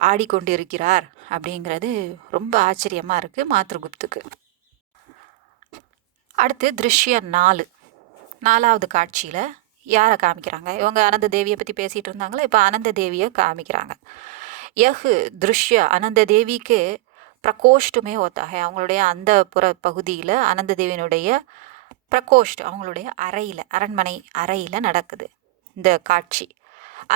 ஆடிக்கொண்டிருக்கிறார் அப்படிங்கிறது ரொம்ப ஆச்சரியமாக இருக்குது மாத்ருகுப்துக்கு. அடுத்து திருஷ்யம் 4, 4வது காட்சியில் யாரை காமிக்கிறாங்க? இவங்க அனந்த தேவியை பற்றி பேசிகிட்டு இருந்தாங்களே, இப்போ அனந்த தேவியை காமிக்கிறாங்க. யஹ் திருஷ்ய அனந்த தேவிக்கு பிரகோஷ்டுமே ஓத்தாக, அவங்களுடைய அந்த புற பகுதியில் அனந்த தேவியினுடைய பிரகோஷ்ட், அவங்களுடைய அறையில், அரண்மனை அறையில் நடக்குது இந்த காட்சி.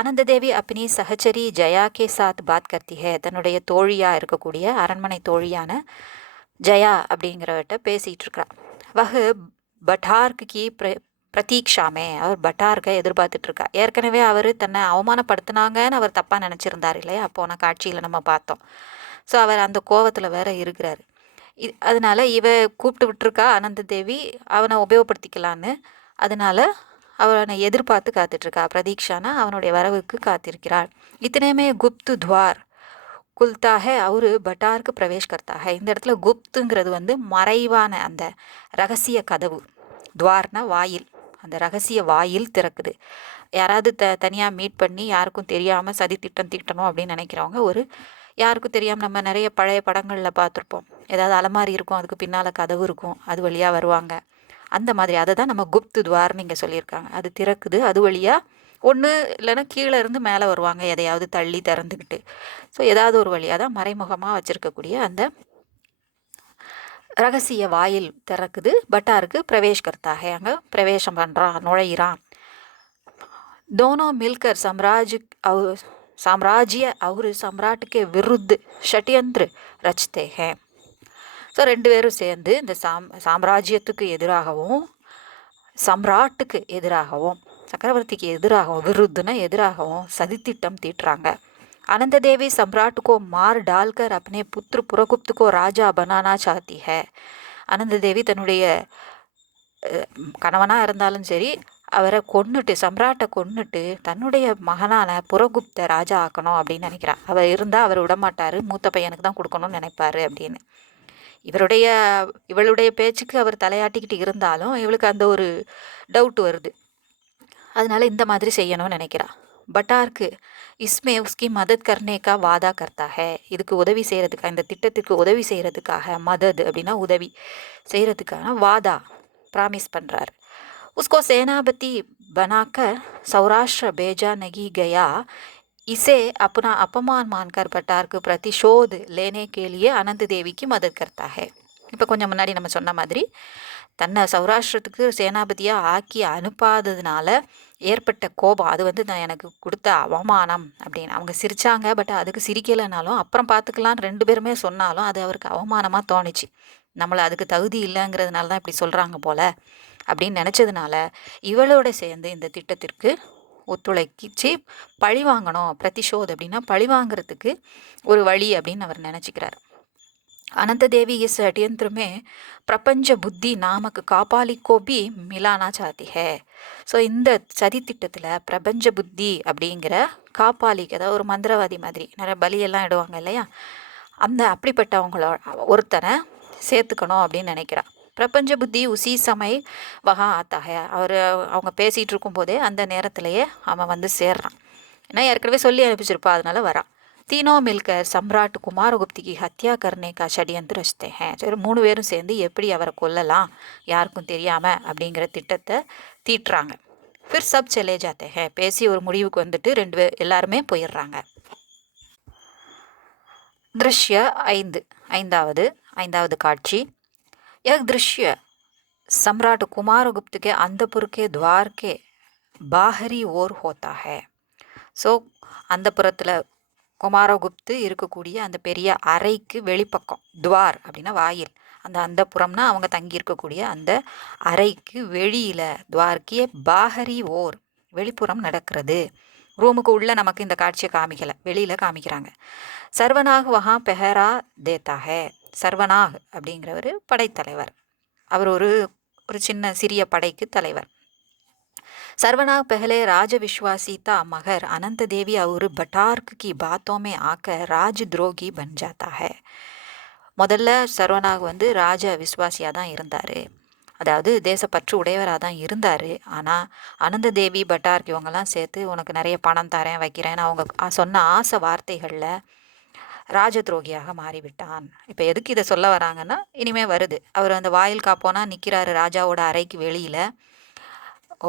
அனந்த தேவி அப்பனி சஹச்சரி ஜயா கே சாத் பாத் கர்த்தி ஹே, தன்னுடைய தோழியாக இருக்கக்கூடிய அரண்மனை தோழியான ஜயா அப்படிங்கிறவர்கிட்ட பேசிகிட்டு இருக்கிறான். வஹ் பட்டார்க் கி பிரதீக்ஷாமே அவர் பட்டார்க எதிர்பார்த்துட்ருக்கா. ஏற்கனவே அவர் தன்னை அவமானப்படுத்தினாங்கன்னு அவர் தப்பாக நினச்சிருந்தார் இல்லையா, போன காட்சியில் நம்ம பார்த்தோம். ஸோ அவர் அந்த கோவத்தில் வேற இருக்கிறாரு. அதனால இவ கூப்பிட்டு விட்டுருக்கா அனந்த தேவி அவனை உபயோகப்படுத்திக்கலான்னு. அதனால அவனை எதிர்பார்த்து காத்துட்ருக்கா. பிரதீக்ஷானா அவனுடைய வரவுக்கு காத்திருக்கிறாள். இத்தனையுமே குப்து துவார் குல்தாக அவரு பட்டாருக்கு பிரவேஷ் கர்த்தாக. இந்த இடத்துல குப்துங்கிறது வந்து மறைவான அந்த ரகசிய கதவு. துவார்னா வாயில், அந்த ரகசிய வாயில் திறக்குது. யாராவது தனியாக மீட் பண்ணி யாருக்கும் தெரியாமல் சதி திட்டம் தீட்டணும் அப்படின்னு நினைக்கிறவங்க, ஒரு யாருக்கும் தெரியாமல் நம்ம நிறைய பழைய படங்களில் பார்த்துருப்போம், ஏதாவது அலமாரி இருக்கும், அதுக்கு பின்னால் கதவு இருக்கும், அது வழியாக வருவாங்க. அந்த மாதிரி அதை தான் நம்ம குப்து துவார்னு இங்கே சொல்லியிருக்காங்க. அது திறக்குது, அது வழியாக ஒன்று இல்லைன்னா கீழே இருந்து மேலே வருவாங்க, எதையாவது தள்ளி திறந்துக்கிட்டு. ஸோ ஏதாவது ஒரு வழியாக தான் மறைமுகமாக வச்சுருக்கக்கூடிய அந்த ரகசிய வாயில் திறக்குது. பட்டாருக்கு பிரவேஷ் கர்த்தாக, அங்கே பிரவேசம் பண்ணுறான், நுழையிறான். दोनों मिलकर साम्राज्य और सम्राट के विरुद्ध षड्यंत्र रचते हैं. ஸோ ரெண்டு பேரும் சேர்ந்து இந்த சாம்ராஜ்யத்துக்கு எதிராகவும் சம்ராட்டுக்கு எதிராகவும் சக்கரவர்த்திக்கு எதிராகவும், விருத்துனா எதிராகவும் சதித்திட்டம் தீட்டுறாங்க. आनंद देवी सम्राट को मार डालकर अपने पुत्र पुरगुप्त को राजा बनाना चाहती है. आनंद देवी தன்னுடைய கணவனாக இருந்தாலும் சரி அவரை கொன்னுட்டு, சம்ராட்டை கொன்னுட்டு தன்னுடைய மகனான புரகுப்த ராஜா ஆக்கணும் அப்படின்னு நினைக்கிறார். அவர் இருந்தால் அவர் விடமாட்டார், மூத்த பையனுக்கு தான் கொடுக்கணும்னு நினைப்பார் அப்படின்னு. இவளுடைய பேச்சுக்கு அவர் தலையாட்டிக்கிட்டு இருந்தாலும் இவளுக்கு அந்த ஒரு டவுட் வருது. அதனால இந்த மாதிரி செய்யணும்னு நினைக்கிறா. பட்டாருக்கு இஸ்மே உஸ்கி மதத் கர்னேக்கா வாதா கர்த்தா ஹே. இதுக்கு உதவி செய்கிறதுக்காக, இந்த திட்டத்துக்கு உதவி செய்கிறதுக்காக, மதத் அப்படின்னா உதவி செய்கிறதுக்கான வாதா ப்ராமிஸ் பண்ணுறாரு. उसको सेनापति बनाकर सौराष्ट्र भेजा नहीं गया. इसे अपना अपमान मानकर पटार को प्रतिशोध लेने के लिए अनंत देवी की मदद करता है. இப்போ கொஞ்சம் முன்னாடி நம்ம சொன்ன மாதிரி தன்னை சௌராஷ்டிரத்துக்கு சேனாபதியாக ஆக்கி அனுப்பாததுனால ஏற்பட்ட கோபம், அது வந்து நான் எனக்கு கொடுத்த அவமானம் அப்படின்னு அவங்க சிரித்தாங்க. பட் அதுக்கு சிரிக்கலைனாலும் அப்புறம் பார்த்துக்கலான்னு ரெண்டு பேருமே சொன்னாலும் அது அவருக்கு அவமானமாக தோணுச்சு. நம்மளை அதுக்கு தகுதி இல்லைங்கிறதுனால தான் இப்படி சொல்கிறாங்க போல் அப்படின்னு நினச்சதுனால இவளோட சேர்ந்து இந்த திட்டத்திற்கு ஒத்துழைச்சி பழி வாங்கணும். பிரதிஷோத் அப்படின்னா பழி வாங்கிறதுக்கு ஒரு வழி அப்படின்னு அவர் நினச்சிக்கிறார். अनंत देवी इस षड्यंत्र में प्रपंच बुद्धि नामक कापाली को भी मिलाना चाहती है. ஸோ இந்த சதி திட்டத்தில் பிரபஞ்ச புத்தி அப்படிங்கிற காப்பாளிக்கு, அதாவது ஒரு மந்திரவாதி மாதிரி நிறைய பலியெல்லாம் இடுவாங்க இல்லையா, அந்த அப்படிப்பட்டவங்களோட ஒருத்தனை சேர்த்துக்கணும் அப்படின்னு நினைக்கிறா. பிரபஞ்ச புத்தி உசி சமய வகா ஆத்தாக. அவங்க பேசிகிட்டு இருக்கும்போதே அந்த நேரத்திலேயே அவன் வந்து சேர்றான். ஏன்னா ஏற்கனவே சொல்லி அனுப்பிச்சிருப்பா, அதனால வரான். तीनों मिलकर सम्राट कुमारगुप्त की हत्या करने का षड्यंत्र रचते हैं. சரி, மூணு பேரும் சேர்ந்து எப்படி அவரை கொல்லலாம் யாருக்கும் தெரியாமல் அப்படிங்கிற திட்டத்தை தீட்டுறாங்க. फिर सब चले जाते हैं. பேசி ஒரு முடிவுக்கு வந்துட்டு எல்லாருமே போயிடுறாங்க. दृश्य 5, ஐந்தாவது காட்சி. यह दृश्य सम्राट कुमारगुप्त के अंतपुर के द्वार के बाहरी ओर होता है. ஸோ அந்தப்புறத்தில் குமாரகுப்து இருக்கக்கூடிய அந்த பெரிய அறைக்கு வெளிப்பக்கம், துவார் அப்படின்னா வாயில், அந்த அந்தப்புறம்னா அவங்க தங்கியிருக்கக்கூடிய அந்த அறைக்கு வெளியில், துவார்க்கே பாஹரி ஓர் வெளிப்புறம் நடக்கிறது. ரூமுக்கு உள்ளே நமக்கு இந்த காட்சியை காமிக்கலை, வெளியில் காமிக்கிறாங்க. சர்வனாக் வஹா பெஹரா தேத்தாக. சர்வனாக் அப்படிங்கிறவர் படைத்தலைவர், அவர் ஒரு சின்ன சிறிய படைக்கு தலைவர். सर्वनाग पहले राज विश्वासी था, मगर अनंत देवी और भटार्क की बातों में आकर राजद्रोही बन जाता है. முதல்ல சர்வனாக் வந்து ராஜ விஸ்வாசியாக தான் இருந்தார், அதாவது தேசப்பற்று உடையவராக தான் இருந்தார். ஆனால் அனந்த தேவி பட்டார்க் இவங்கெல்லாம் சேர்த்து உனக்கு நிறைய பணம் தரேன் வைக்கிறேன்னு அவங்க சொன்ன ஆசை வார்த்தைகளில் ராஜத்ரோகியாக மாறிவிட்டான். இப்போ எதுக்கு இதை சொல்ல வராங்கன்னா, இனிமேல் வருது. அவர் அந்த வாயில் காப்போனா நிற்கிறாரு ராஜாவோட அறைக்கு வெளியில்.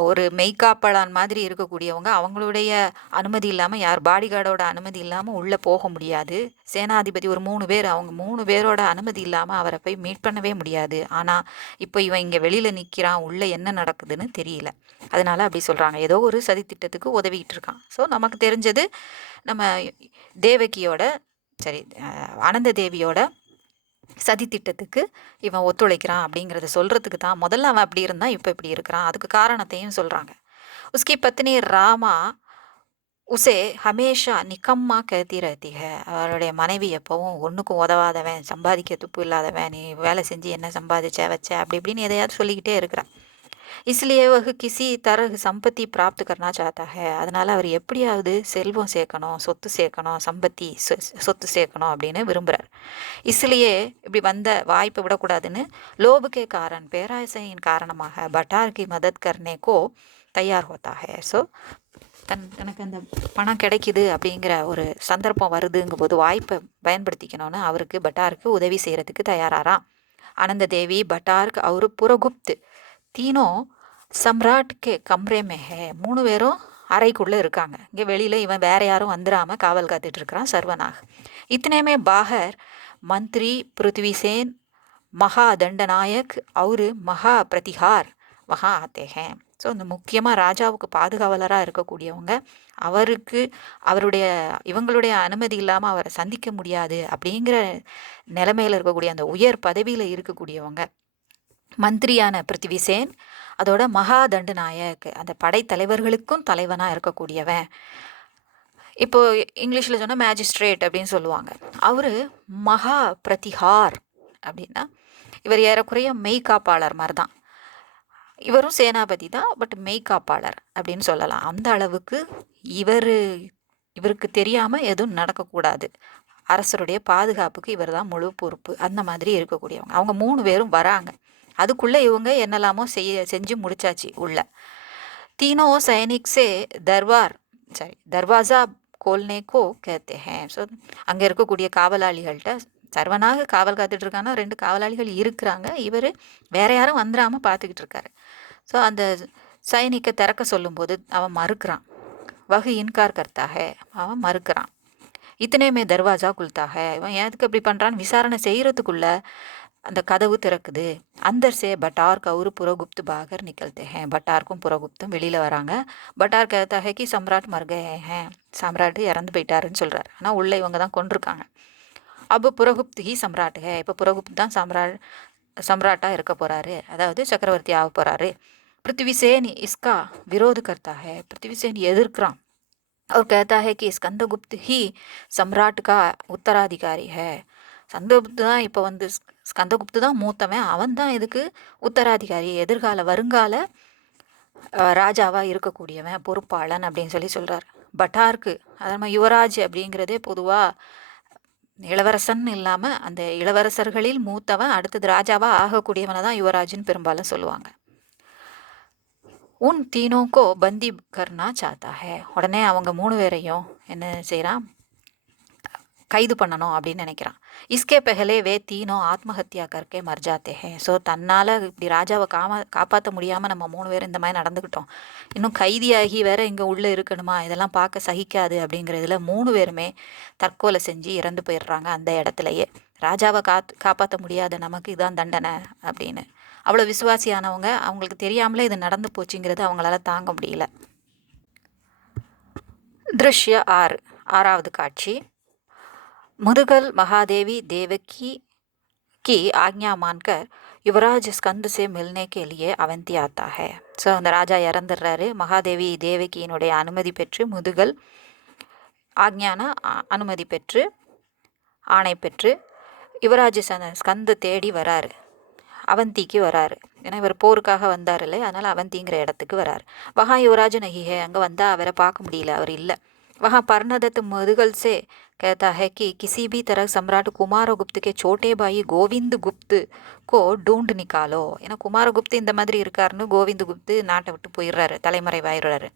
ஒரு மெய்காப்பாளன் மாதிரி இருக்கக்கூடியவங்க அவங்களுடைய அனுமதி இல்லாமல், யார் பாடிகார்டோட அனுமதி இல்லாமல் உள்ளே போக முடியாது. சேனாதிபதி ஒரு 3 பேர், அவங்க 3 பேரோட அனுமதி இல்லாமல் அவரை போய் மீட் பண்ணவே முடியாது. ஆனால் இப்போ இவன் இங்கே வெளியில் நிற்கிறான், உள்ளே என்ன நடக்குதுன்னு தெரியல. அதனால் அப்படி சொல்கிறாங்க, ஏதோ ஒரு சதித்திட்டத்துக்கு உதவிக்கிட்டு இருக்கான். ஸோ நமக்கு தெரிஞ்சது நம்ம தேவகியோட, சரி, அனந்த தேவியோட சதி திட்டத்துக்கு இவன் ஒத்துழைக்கிறான் அப்படிங்கிறத சொல்கிறதுக்கு தான் முதல்ல அவன் அப்படி இருந்தான், இப்போ இப்படி இருக்கிறான், அதுக்கு காரணத்தையும் சொல்கிறாங்க. உஸ்கி பத்னி ராமா உசே ஹமேஷா நிக்கம்மா कहती रहती है. அவருடைய மனைவி எப்பவும் ஒன்றுக்கும் உதவாதவன், சம்பாதிக்க துப்பு இல்லாதவன், நீ வேலை செஞ்சு என்ன சம்பாதிச்ச வச்ச அப்படி இப்படின்னு எதையாவது சொல்லிக்கிட்டே இருக்கிறான். इसलिए वह किसी तरह संपत्ति प्राप्त करना चाहता है. அதனால் அவர் எப்படியாவது செல்வம் சேர்க்கணும், சொத்து சேர்க்கணும், சொத்து சேர்க்கணும் அப்படின்னு விரும்புகிறார். इसलिए இப்படி வந்த வாய்ப்பை விடக்கூடாதுன்னு லோபுக்கே காரன் பேராசையின் காரணமாக பட்டார் கி மதத் கர்னே கோ தயார் ஹோத்தா ஹே. ஸோ தனக்கு அந்த பணம் கிடைக்குது அப்படிங்கிற ஒரு சந்தர்ப்பம் வருதுங்கும் போது வாய்ப்பை பயன்படுத்திக்கணும்னு அவருக்கு பட்டாருக்கு உதவி செய்கிறதுக்கு தயாராராம். ஆனந்த தேவி பட்டார்க் அவரு புரகுப்து தீனோ சம்ராட் கே கம்ரே மே ஹே. 3 பேரும் அறைக்குள்ளே இருக்காங்க. இங்கே வெளியில் இவன் வேற யாரும் வந்துடாமல் காவல் காத்துட்டு இருக்கிறான் சர்வனாக. இத்தனையுமே பாகர் மந்திரி பிருத்விசேன் மகா தண்டநாயக் அவரு மகா பிரதிகார் வஹா ஆத்தே ஹே. ஸோ இந்த முக்கியமாக ராஜாவுக்கு பாதுகாவலராக இருக்கக்கூடியவங்க இவங்களுடைய அனுமதி இல்லாமல் அவரை சந்திக்க முடியாது அப்படிங்கிற நிலைமையில் இருக்கக்கூடிய அந்த உயர் பதவியில் இருக்கக்கூடியவங்க மந்திரியான பிருத்திவிசேன், அதோட மகா தண்டநாயக் அந்த படைத்தலைவர்களுக்கும் தலைவனாக இருக்கக்கூடியவன். இப்போ இங்கிலீஷில் சொன்னால் மேஜிஸ்ட்ரேட் அப்படின்னு சொல்லுவாங்க. அவர் மகா பிரதிகார் அப்படின்னா இவர் ஏறக்குறைய மெய்காப்பாளர் மாதிரி தான். இவரும் சேனாபதி தான், பட் மெய்காப்பாளர் அப்படின்னு சொல்லலாம். அந்த அளவுக்கு இவருக்கு தெரியாமல் எதுவும் நடக்கக்கூடாது, அரசருடைய பாதுகாப்புக்கு இவர் தான் முழு பொறுப்பு, அந்த மாதிரி இருக்கக்கூடியவங்க. அவங்க 3 பேரும் வராங்க. அதுக்குள்ளே இவங்க என்னெல்லாமோ செஞ்சு முடிச்சாச்சு உள்ள. தீனோ சைனிக் சே தர்வாசா கோல்னேக்கோ कहते हैं. ஸோ அங்கே இருக்கக்கூடிய காவலாளிகள்கிட்ட சர்வனாக காவல் காத்துட்டு இருக்காங்கன்னா 2 காவலாளிகள் இருக்கிறாங்க. இவர் வேற யாரும் வந்துடாமல் பார்த்துக்கிட்டு இருக்காரு. ஸோ அந்த சைனிக்கை திறக்க சொல்லும்போது அவன் மறுக்கிறான். வகு இன்கார் கர்த்தாக, அவன் மறுக்கிறான். இத்தனையுமே தர்வாஜா குல்தாக, இவன் எதுக்கு அப்படி பண்ணுறான்னு விசாரணை செய்கிறதுக்குள்ள அந்த கதவு திறக்குது. அந்தர் சே பட்டார் கவுரு புரகுப்து பாகர் நிக்கல்தே ஹே. பட்டாருக்கும் புரகுப்தும் வெளியில் வராங்க. பட்டார் कहता है कि सम्राट मर गए हैं. சம்ராட் இறந்து போயிட்டாருன்னு சொல்கிறார். ஆனால் உள்ளே இவங்க தான் கொண்டிருக்காங்க. அப்போ புரகுப்து ஹி சம்ராட் ஹே. இப்போ புரகுப்து தான் சம்ராட்டாக இருக்க போகிறாரு, அதாவது சக்கரவர்த்தி ஆக போகிறாரு. பிருத்திவிசேன் இஸ்கா விரோध करता है. பிருத்திவிசேன் எதிர்க்கிறான். और कहता है कि स्कंदगुप्त ही सम्राट का उत्तराधिकारी है. ஸ்கந்தகுப்து தான் இப்போ ஸ்கந்தகுப்து தான் மூத்தவன், அவன் தான் இதுக்கு உத்தராதிகாரி, வருங்கால ராஜாவாக இருக்கக்கூடியவன், பொறுப்பாளன் அப்படின்னு சொல்கிறார். பட்டாருக்கு அதாவது யுவராஜ் அப்படிங்கிறதே பொதுவாக இளவரசன் இல்லாமல் அந்த இளவரசர்களில் மூத்தவன், அடுத்தது ராஜாவாக ஆகக்கூடியவனை தான் யுவராஜ்னு பெரும்பாலும் சொல்லுவாங்க. உன் தீனோக்கோ பந்தி கர்னா சாத்தா ஹே. உடனே அவங்க 3 பேரையும் என்ன செய்கிறான், கைது பண்ணணும் அப்படின்னு நினைக்கிறான். இஸ்கே பெஹலே வே தீனோ ஆத்மஹத்யா கர்க்கே மர் ஜாத்தே ஹே. ஸோ தன்னால் இப்படி ராஜாவை காப்பாற்ற முடியாமல் நம்ம 3 பேரும் இந்த மாதிரி நடந்துக்கிட்டோம், இன்னும் கைதியாகி வேற இங்கே உள்ளே இருக்கணுமா, இதெல்லாம் பார்க்க சகிக்காது அப்படிங்கிறதுல 3 பேருமே தற்கொலை செஞ்சு இறந்து போயிடுறாங்க அந்த இடத்துலையே. ராஜாவை காப்பாற்ற முடியாத நமக்கு இதான் தண்டனை அப்படின்னு. அவ்வளோ விசுவாசியானவங்க, அவங்களுக்கு தெரியாமலே இது நடந்து போச்சுங்கிறது அவங்களால தாங்க முடியல. திருஷ்ய 6வது காட்சி. मुदगल महादेवी देवकी की आज्ञा मानकर युवराज स्कंद से मिलने के लिए अवंती आता है. ஸோ அந்த ராஜா இறந்துடுறாரு. மகாதேவி தேவகியினுடைய அனுமதி பெற்று, முதுகல் ஆக்ஞான அனுமதி பெற்று, ஆணை பெற்று யுவராஜ் ஸ்கந்த தேடி வராரு, அவந்திக்கு வராரு. ஏன்னா இவர் போருக்காக வந்தார் இல்லை, அதனால் அவந்திங்கிற இடத்துக்கு வராரு. வஹா யுவராஜ் நகிஹே, அங்கே வந்தால் அவரை பார்க்க முடியல, அவர் இல்லை. वहाँ पर्णदत्त मुदगल से कहता है कि किसी भी तरह सम्राट कुमारगुप्त के छोटे भाई गोविंद गुप्त को ढूंढ निकालो. ஏன்னா குமாரகுப்து இந்த மாதிரி இருக்காருன்னு கோவிந்த் குப்து நாட்டை விட்டு போயிடுறாரு, தலைமறைவாயிடுறாரு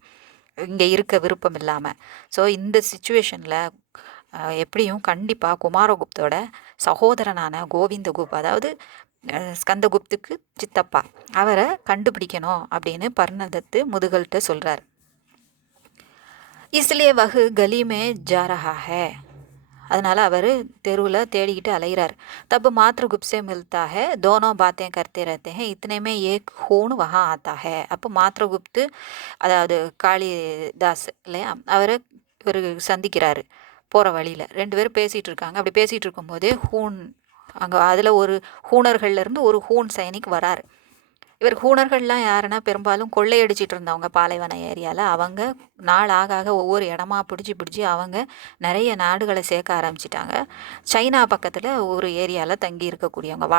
இங்கே இருக்க விருப்பம் இல்லாமல். ஸோ இந்த சுச்சுவேஷனில் எப்படியும் கண்டிப்பாக குமாரகுப்தோட சகோதரனான கோவிந்தகுப், அதாவது ஸ்கந்தகுப்துக்கு சித்தப்பா, அவரை கண்டுபிடிக்கணும் அப்படின்னு பர்ணதத்து முதுகல்கிட்ட சொல்கிறார். इसलिए वह गली में जा रहा है. அதனால் அவர் தெருவில் தேடிக்கிட்டு அலைகிறார். तब मातृगुप्त से मिलता है, दोनों बातें करते रहते हैं. इतने में एक खून वहाँ आता है. அப்போ மாத்ருகுப்து, அதாவது காளிதாஸ் இல்லையா, அவரை இவர் சந்திக்கிறாரு போகிற வழியில். 2 பேரும் பேசிகிட்டு இருக்காங்க. அப்படி பேசிகிட்டு இருக்கும்போதே ஹூன் அங்கே அதில் ஒரு ஹூணர்கள்லேருந்து ஒரு ஹூன் சைனிக் வராரு. இவர் ஹூணர்கள்லாம் யாருன்னா பெரும்பாலும் கொள்ளையடிச்சிட்டு இருந்தவங்க பாலைவன ஏரியாவில். அவங்க நாள் ஆக ஆக ஒவ்வொரு இடமா பிடிச்சி அவங்க நிறைய நாடுகளை சேர்க்க ஆரம்பிச்சிட்டாங்க. சைனா பக்கத்தில் ஒரு ஏரியாவில் தங்கி இருக்கக்கூடியவங்க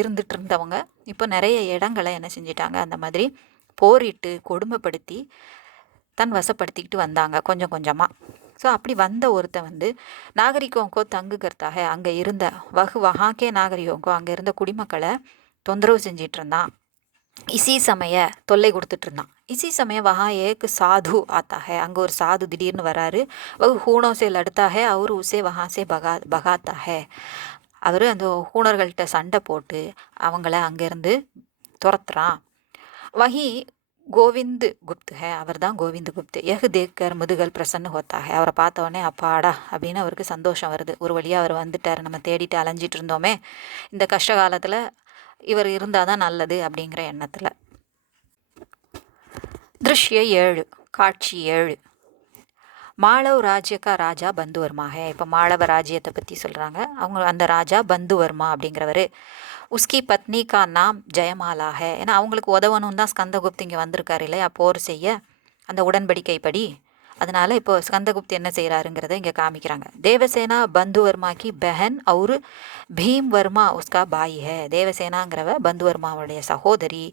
இருந்துட்டு இருந்தவங்க இப்போ நிறைய இடங்களை என்ன செஞ்சிட்டாங்க, அந்த மாதிரி போரிட்டு கொடுமைப்படுத்தி தன் வசப்படுத்திக்கிட்டு வந்தாங்க கொஞ்சம் கொஞ்சமாக. ஸோ அப்படி வந்த ஒருத்தன் நாகரிகோங்கோ தங்குகிறதாக அங்கே இருந்த வஹாக்கே நாகரிகோங்கோ அங்கே இருந்த குடிமக்களை தொந்தரவு செஞ்சிட்டு இருந்தான். இசி சமய தொல்லை கொடுத்துட்டு இருந்தான். இசி சமய வஹா ஏக் சாது ஆத்தா ஹே, அங்கே ஒரு சாது திடீர்னு வராரு. ஹூனோ சே லடுத்தா ஹே அவர் உசே வஹா சே பகாத்தா ஹே, அவர் அந்த ஹூணர்கள்ட்ட சண்டை போட்டு அவங்கள அங்கேருந்து துரத்துறான். வஹி கோவிந்த் குப்த் ஹே, அவர் தான் கோவிந்த் குப்த். தேக்கர் முதுகல் பிரசன்னு ஹோத்தா ஹே, அவரை பார்த்தவொடனே அப்பாடா அப்படின்னு அவருக்கு சந்தோஷம் வருது. ஒரு வழியாக அவர் வந்துட்டார், நம்ம தேடிட்டு அலைஞ்சிட்டு இருந்தோமே, இந்த கஷ்ட காலத்தில் இவர் இருந்தால் தான் நல்லது அப்படிங்கிற எண்ணத்தில். திருஷ்ய 7, காட்சி 7. மாளவ் ராஜ்யக்கா ராஜா பந்துவர்மா ஹே. இப்போ மாளவ ராஜ்யத்தை பற்றி சொல்கிறாங்க. அவங்க அந்த ராஜா பந்துவர்மா அப்படிங்கிறவர். உஸ்கி பத்னி கா நாம் ஜெயமாலா ஹே. ஏன்னா அவங்களுக்கு உதவணும் தான் ஸ்கந்தகுப்த் இங்கே வந்திருக்காரு இல்லையா போர் செய்ய, அந்த உடன்படிக்கைப்படி. அதனால் இப்போ ஸ்கந்தகுப்த் என்ன செய்கிறாருங்கிறத இங்கே காமிக்கிறாங்க. தேவசேனா பந்துவர்மா கி பெஹன் அவர் பீம்வர்மா உஸ்கா பாய் ஹே. தேவசேனாங்கிறவ பந்துவர்மாவுடைய சகோதரி,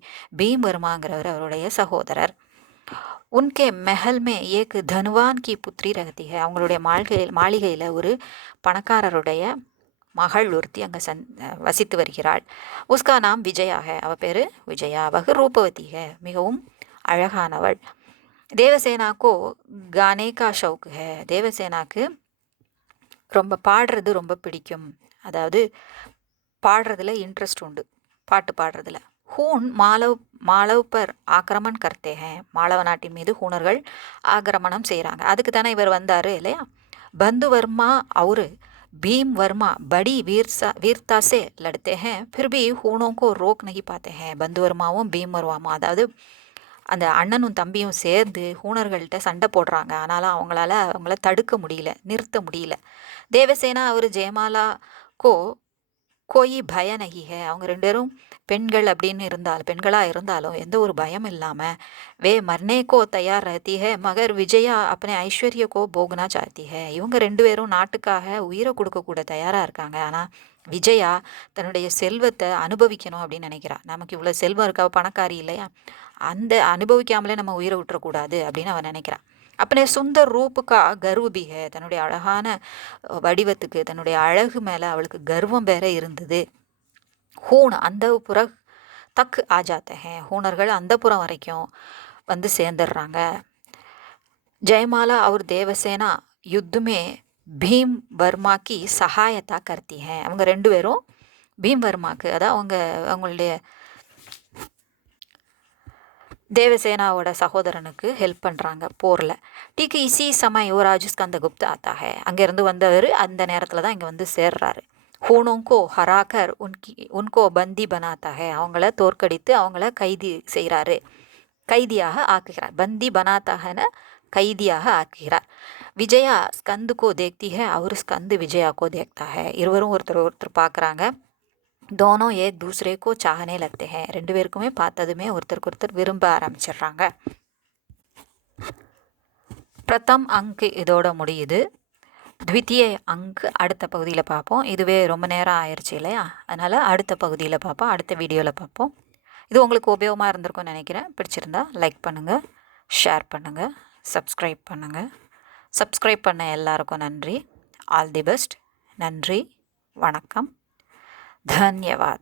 பீம்வர்மாங்கிறவர் அவருடைய சகோதரர். உன்கே மெஹல் மே ஏக் தனுவான் கி புத்ரி ரகதி ஹே. அவங்களுடைய மாளிகையில் ஒரு பணக்காரருடைய மகள் ஒருத்தி அங்கே வசித்து வருகிறாள். உஸ்கா நாம் விஜயா ஹே, அவள் பேர் விஜயா. வகு ரூபவதி ஹே, மிகவும் அழகானவள். தேவசேனாக்கோ கானே கா ஷவுக் ஹே. தேவசேனாக்கு ரொம்ப பாடுறது ரொம்ப பிடிக்கும், அதாவது பாடுறதுல இன்ட்ரெஸ்ட் உண்டு, பாட்டு பாடுறதுல. ஹூன் மாலவ் பர் ஆக்கிரமண் கர்த்தே ஹே. மாளவ நாட்டின் மீது ஹூணர்கள் ஆக்கிரமணம் செய்கிறாங்க. அதுக்கு தானே இவர் வந்தார் இல்லையா. பந்துவர்மா அவரு भीम वर्मा बड़ी वीरता से लड़ते हैं फिर भी हूणों को रोक नहीं पाते हैं. பந்துவர்மாவும் பீம்வர்மாவும், அதாவது அந்த அண்ணனும் தம்பியும் சேர்ந்து ஹூணர்கள்ட்ட சண்டை போடுறாங்க. ஆனாலும் அவங்கள தடுக்க முடியல, நிறுத்த முடியல. தேவசேனா அவர் ஜெயமாலா கோயி பய நகி ஹே. அவங்க 2 பேரும் பெண்கள் அப்படின்னு பெண்களாக இருந்தாலும் எந்த ஒரு பயம் இல்லாமல் வே மர்னே கோ தயார் ரஹத்தி ஹே மகர் விஜயா அப்பனே ஐஸ்வர்ய கோ போகனா சாத்தி ஹே. இவங்க 2 பேரும் நாட்டுக்காக உயிரை கொடுக்கக்கூட தயாராக இருக்காங்க. ஆனால் விஜயா தன்னுடைய செல்வத்தை அனுபவிக்கணும் அப்படின்னு நினைக்கிறா. நமக்கு இவ்வளோ செல்வம் இருக்கா, பணக்காரி இல்லையா, அந்த அனுபவிக்காமலே நம்ம உயிரை விட்டுறக்கூடாது அப்படின்னு அவன் நினைக்கிறான். அப்பனே சுந்தர் ரூப்புக்கா கர்வபி ஹே. தன்னுடைய அழகான வடிவத்துக்கு, தன்னுடைய அழகு மேலே அவளுக்கு கர்வம் வேற இருந்தது. ஹூண் அந்த புற தக் ஆஜாத்த ஹே. ஹூணர்கள் அந்த புறம் வரைக்கும் வந்து சேர்ந்துடுறாங்க. ஜெயமாலா அவர் தேவசேனா யுத்துமே பீம் வர்மாக்கி சகாயத்தா கர்த்தி ஹே. அவங்க 2 பேரும் பீம் வர்மாக்கு, அதாவது அவங்களுடைய தேவசேனாவோட சகோதரனுக்கு ஹெல்ப் பண்ணுறாங்க போரில். டீக்கு இசி சமய யுவராஜ் ஸ்கந்தகுப்த் ஆத்தா ஹே. அங்கேருந்து வந்தவர் அந்த நேரத்தில் தான் இங்கே வந்து சேர்றாரு. ஹூனோங்கோ ஹராக்கர் உன்கோ பந்தி பனாத்தா ஹே. அவங்கள தோற்கடித்து அவங்கள கைதி செய்கிறாரு, கைதியாக ஆக்குகிறார். பந்தி பனாத்தாகன கைதியாக ஆக்குகிறார். விஜயா ஸ்கந்துக்கோ தேக்தி ஹே, அவர் ஸ்கந்து விஜயாக்கோ தேக்தா ஹே. இருவரும் ஒருத்தர் பார்க்குறாங்க. दोनों एक दूसरे को चाहने लगते हैं. 2 பேருக்குமே பார்த்ததுமே ஒருத்தருக்கு ஒருத்தர் விரும்ப ஆரம்பிச்சிடுறாங்க. பிரதம் அங்க் இதோட முடியுது. த்விதீய அங்க் அடுத்த பகுதியில் பார்ப்போம். இதுவே ரொம்ப நேரம் ஆயிடுச்சு இல்லையா, அதனால் அடுத்த பகுதியில் பார்ப்போம், அடுத்த வீடியோவில் பார்ப்போம். இது உங்களுக்கு உபயோகமாக இருந்திருக்கும்னு நினைக்கிறேன். பிடிச்சிருந்தா லைக் பண்ணுங்கள், ஷேர் பண்ணுங்கள், சப்ஸ்கிரைப் பண்ணுங்கள். சப்ஸ்கிரைப் பண்ண எல்லாருக்கும் நன்றி. All the best. நன்றி, வணக்கம், धन्यवाद.